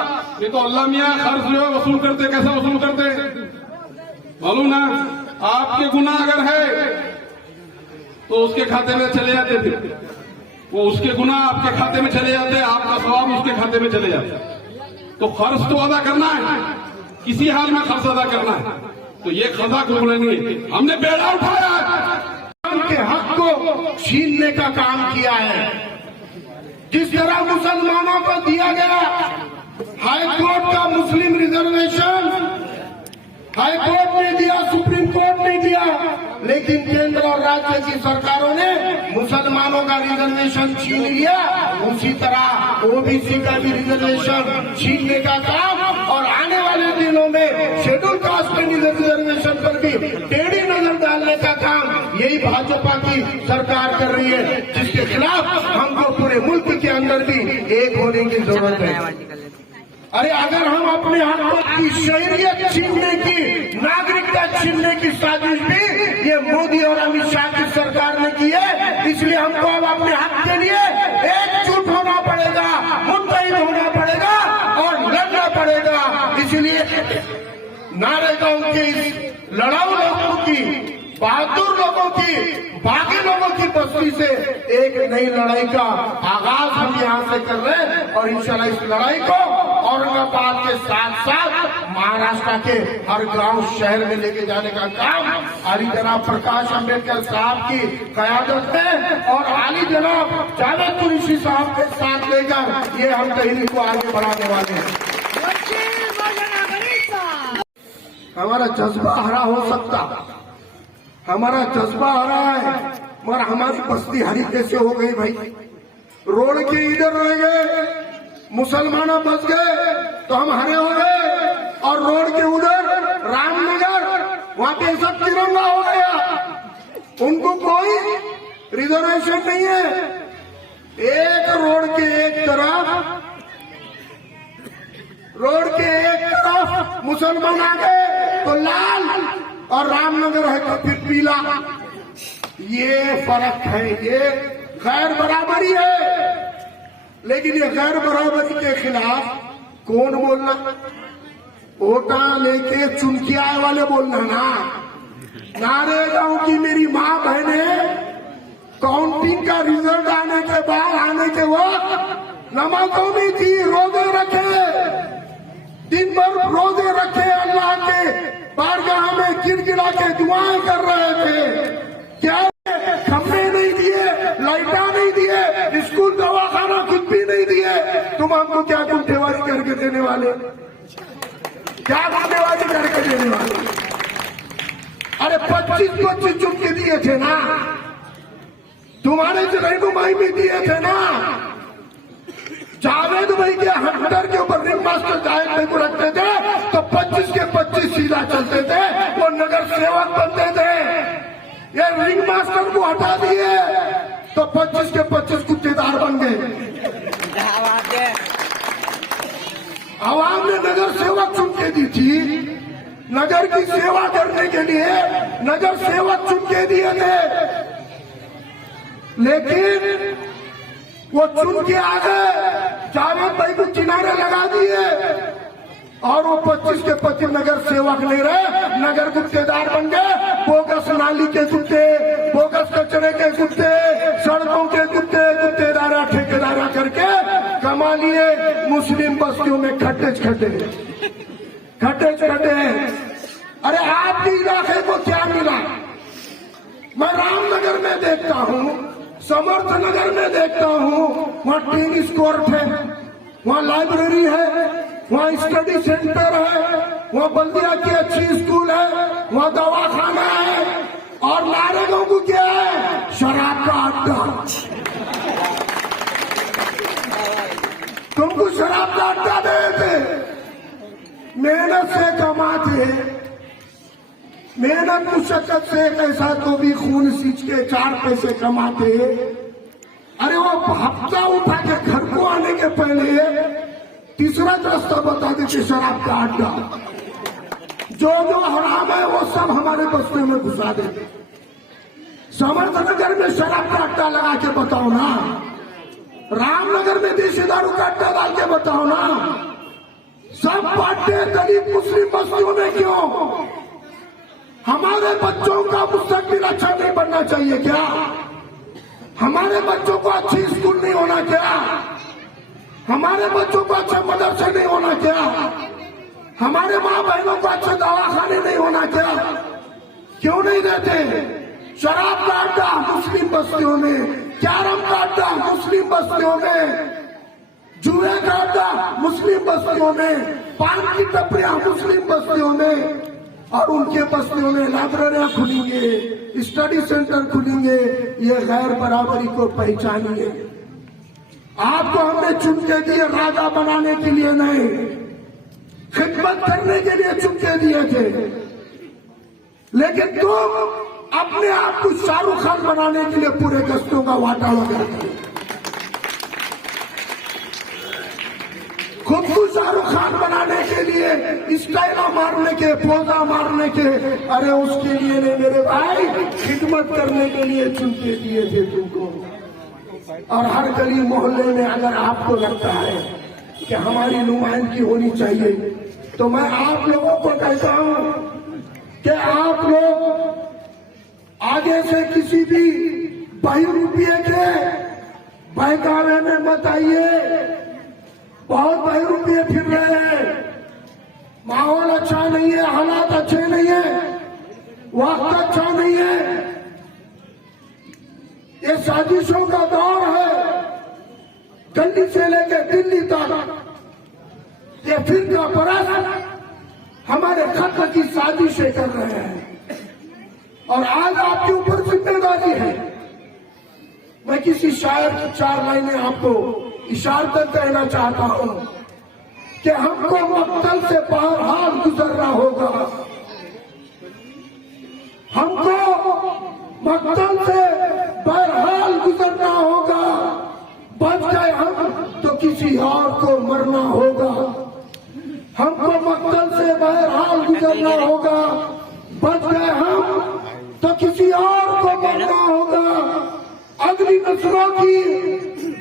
ये तो अल्लाह मियां कर्ज जो है वसूल करते, कैसे वसूल करते मालूम ना। आपके गुनाह अगर है तो उसके खाते में चले जाते थे, वो उसके गुनाह आपके खाते में चले जाते, आपका सवाब उसके खाते में चले जाते। तो कर्ज तो अदा करना है, किसी हाल में कर्ज अदा करना है, तो ये खजा को बोलेंगे हमने बेड़ा उठाया, उनके हक को छीनने का काम किया है। जिस तरह मुसलमानों को दिया गया हाईकोर्ट का मुस्लिम रिजर्वेशन, हाईकोर्ट ने दिया, सुप्रीम कोर्ट ने दिया, लेकिन केंद्र और राज्य की सरकारों ने मुसलमानों का रिजर्वेशन छीन लिया। उसी तरह ओबीसी का भी रिजर्वेशन छीनने का काम, और आने वाले दिनों में शेड्यूल कास्ट के रिजर्वेशन पर भी टेढ़ी नजर डालने का काम यही भाजपा की सरकार कर रही है, जिसके खिलाफ हमको पूरे मुल्क के अंदर भी एक होने की जरूरत है। अरे अगर हम अपने हकों की शहरियत छीनने की, नागरिकता छीनने की साजिश भी ये मोदी और अमित शाह की सरकार ने की है, इसलिए हमको अब अपने हक के लिए एकजुट होना पड़ेगा, मुत्तहिद होना पड़ेगा और लड़ना पड़ेगा। इसलिए नारेगांव के इस लड़ाऊ लोगों की, बहादुर लोगों की, बागी लोगों की बस्ती से एक नई लड़ाई का आगाज हम यहाँ से कर रहे हैं, और इंशाल्लाह इस लड़ाई को औरंगाबाद के साथ साथ महाराष्ट्र के हर गांव शहर में लेके जाने का काम आली जनाब प्रकाश अंबेडकर साहब की क़यादत में और आली जनाब जावेद कुरैशी साहब के साथ लेकर ये हम तहरीक को आगे बढ़ाने वाले हैं। हमारा जज्बा हरा हो सकता, हमारा जज्बा हरा है, मगर हमारी बस्ती हरी कैसे हो गई भाई? रोड के इधर रह गए, मुसलमानों बच गए तो हम हरे हो गए, और रोड के उधर रामनगर वहां पे सब तिरंगा हो गया, उनको कोई रिजर्वेशन नहीं है। एक रोड के एक तरफ मुसलमान आ गए तो लाल, और रामनगर है तो फिर पीला। ये फर्क है, ये गैर बराबरी है। लेकिन ये गैर बराबरी के खिलाफ कौन बोलना? वोटा लेके चुनकियाए वाले बोलना ना। नारेगांव की मेरी माँ बहने काउंटिंग का रिजल्ट आने के बाद, आने के वक्त नमाजों में थी, रोजे रखे, दिन भर रोजे रखे, अल्लाह के बारगाह में गिड़गिड़ा के दुआएं कर रहे थे। क्या खंभे नहीं दिए, लाइटा नहीं दिए, स्कूल दवाखाना कुछ भी नहीं दिए, तुम हमको क्या गुंठेवारी करके देने वाले? क्या गुंठेवारी करके देने वाले? अरे 25 चुटके दिए थे ना, तुम्हारे जो रहनुमाई में दिए थे ना। जावेद भाई के हंटर के ऊपर रिंग मास्टर जावेद भाई को रखते थे तो 25 के 25 सीधा चलते थे, वो नगर सेवक बनते थे। ये रिंग मास्टर को हटा दिए तो 25 के 25 गुत्तेदार बन गए। आवाम ने नगर सेवक चुन के दी थी, नगर की सेवा करने के लिए नगर सेवक चुन के दिए थे। लेकिन वो चुन के आ गए, जावेद भाई को किनारे लगा दिए और वो 25 के 25 नगर सेवक नहीं रहे, नगर गुत्तेदार बन गए। बोगस नाली के गुत्ते, बोगस कचरे के गुत्ते, सड़कों के गुत्ते, गुत्तेदारा ठेकेदारा करके कमा लिए। मुस्लिम बस्तियों में खड्डे खड्डे। अरे आपके इलाके को क्या मिला? मैं रामनगर में देखता हूँ, समर्थ नगर में देखता हूँ, वहाँ टेनिस कोर्ट है, वहाँ लाइब्रेरी है, वहाँ स्टडी सेंटर है, वहाँ बल्दिया की अच्छी स्कूल है, वहाँ दवाखाना है। और नारेगांव को क्या है? शराब का अड्डा। तुमको शराब का अड्डा दे थे, मेहनत से कमाते, मेहनत मुशक्कत से पैसा तो भी खून सींच के 4 पैसे कमाते। अरे वो हफ्ता उठा के घर को आने के पहले तीसरा रास्ता बता देते, शराब का अड्डा। जो हराम है वो सब हमारे बस्ते में घुसा देते। समर्थनगर में शराब का अड्डा लगा के बताओ ना, रामनगर में देशी दारू का अड्डा डाल के बताओ ना। सब बांटे दलित मुस्लिम बस्तियों में क्यों? हमारे बच्चों का मुस्तकबिल अच्छा नहीं बनना चाहिए क्या? हमारे बच्चों को अच्छी स्कूल नहीं होना क्या? हमारे बच्चों को अच्छे मदरसे नहीं होना क्या? हमारे माँ बहनों को अच्छे दवाखाने नहीं होना क्या? क्यों नहीं रहते? शराब का अड्डा मुस्लिम बस्तियों में, कैरम का अड्डा मुस्लिम बस्तियों में, जुए का अड्डा मुस्लिम बस्तियों में, पान की टपरियां मुस्लिम बस्तियों में। और उनके बस्तियों में लाइब्रेरियां खुलेंगे, स्टडी सेंटर खुलेंगे। ये गैर बराबरी को पहचानिए। आपको हमने चुन के दिए राजा बनाने के लिए नहीं, खिदमत करने के लिए चुन के दिए थे। लेकिन तुम अपने आप को शाहरुख खान बनाने के लिए पूरे गश्तों का वाटा करते, खुद को शाहरुख खान बनाने के लिए, स्टाइला मारने के, पोजा मारने के। अरे उसके लिए नहीं मेरे भाई, खिदमत करने के लिए चुन के दिए थे तुमको। और हर गली मोहल्ले में अगर आपको लगता है कि हमारी नुमाइंदगी होनी चाहिए, तो मैं आप लोगों को कहता हूं कि आप लोग आगे से किसी भी ₹2 के बहकावे में मत आइए। बहुत ₹2 फिर रहे हैं, माहौल अच्छा नहीं है, हालात अच्छे नहीं है, वक्त अच्छा नहीं है। ये साजिशों का दौर है, दिल्ली से लेकर दिल्ली तक ये फिरका परस्त हमारे खत्म की साजिशें कर रहे हैं। और आज आपके ऊपर जिम्मेदारी है। मैं किसी शायर की 4 लाइनें आपको इशारत कहना चाहता हूं कि हमको मक्तल से बहरहाल गुजरना होगा। हमको मक्तल से बहरहाल गुजरना होगा। बच गए हम तो किसी और को मरना होगा। हमको मक्तल से बहरहाल गुजरना होगा। बच गए हम तो किसी और को मरना होगा।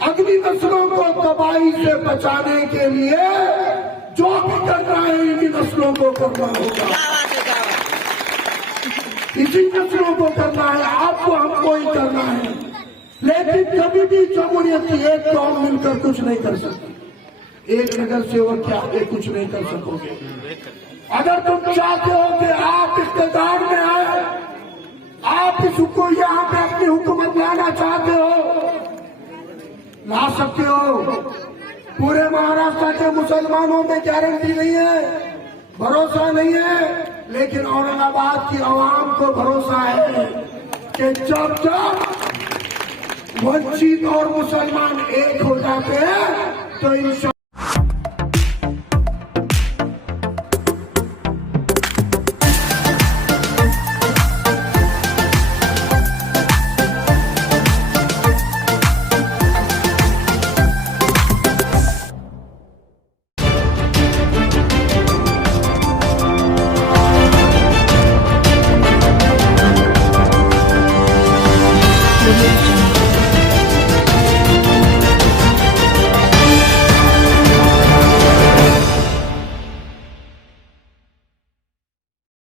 अगली नस्लों को तबाही से बचाने के लिए जो भी करना है इन्हीं नस्लों को करना होगा, इसी नस्लों को करना है, आपको हमको ही करना है। लेकिन कभी भी जमहूरियत की एक कौम मिलकर कुछ नहीं कर सकती, एक नगर सेवक के आगे कुछ नहीं कर सकोगे। अगर तुम चाहते हो कि आप इख्तियार में आए, आप इसको यहाँ पे अपनी हुकूमत लाना चाहते हो, ला सकते हो। पूरे महाराष्ट्र के मुसलमानों में गारंटी नहीं है, भरोसा नहीं है, लेकिन औरंगाबाद की आवाम को भरोसा है कि जब वंचित और मुसलमान एक हो जाते हैं तो इंशाअल्लाह Revolution.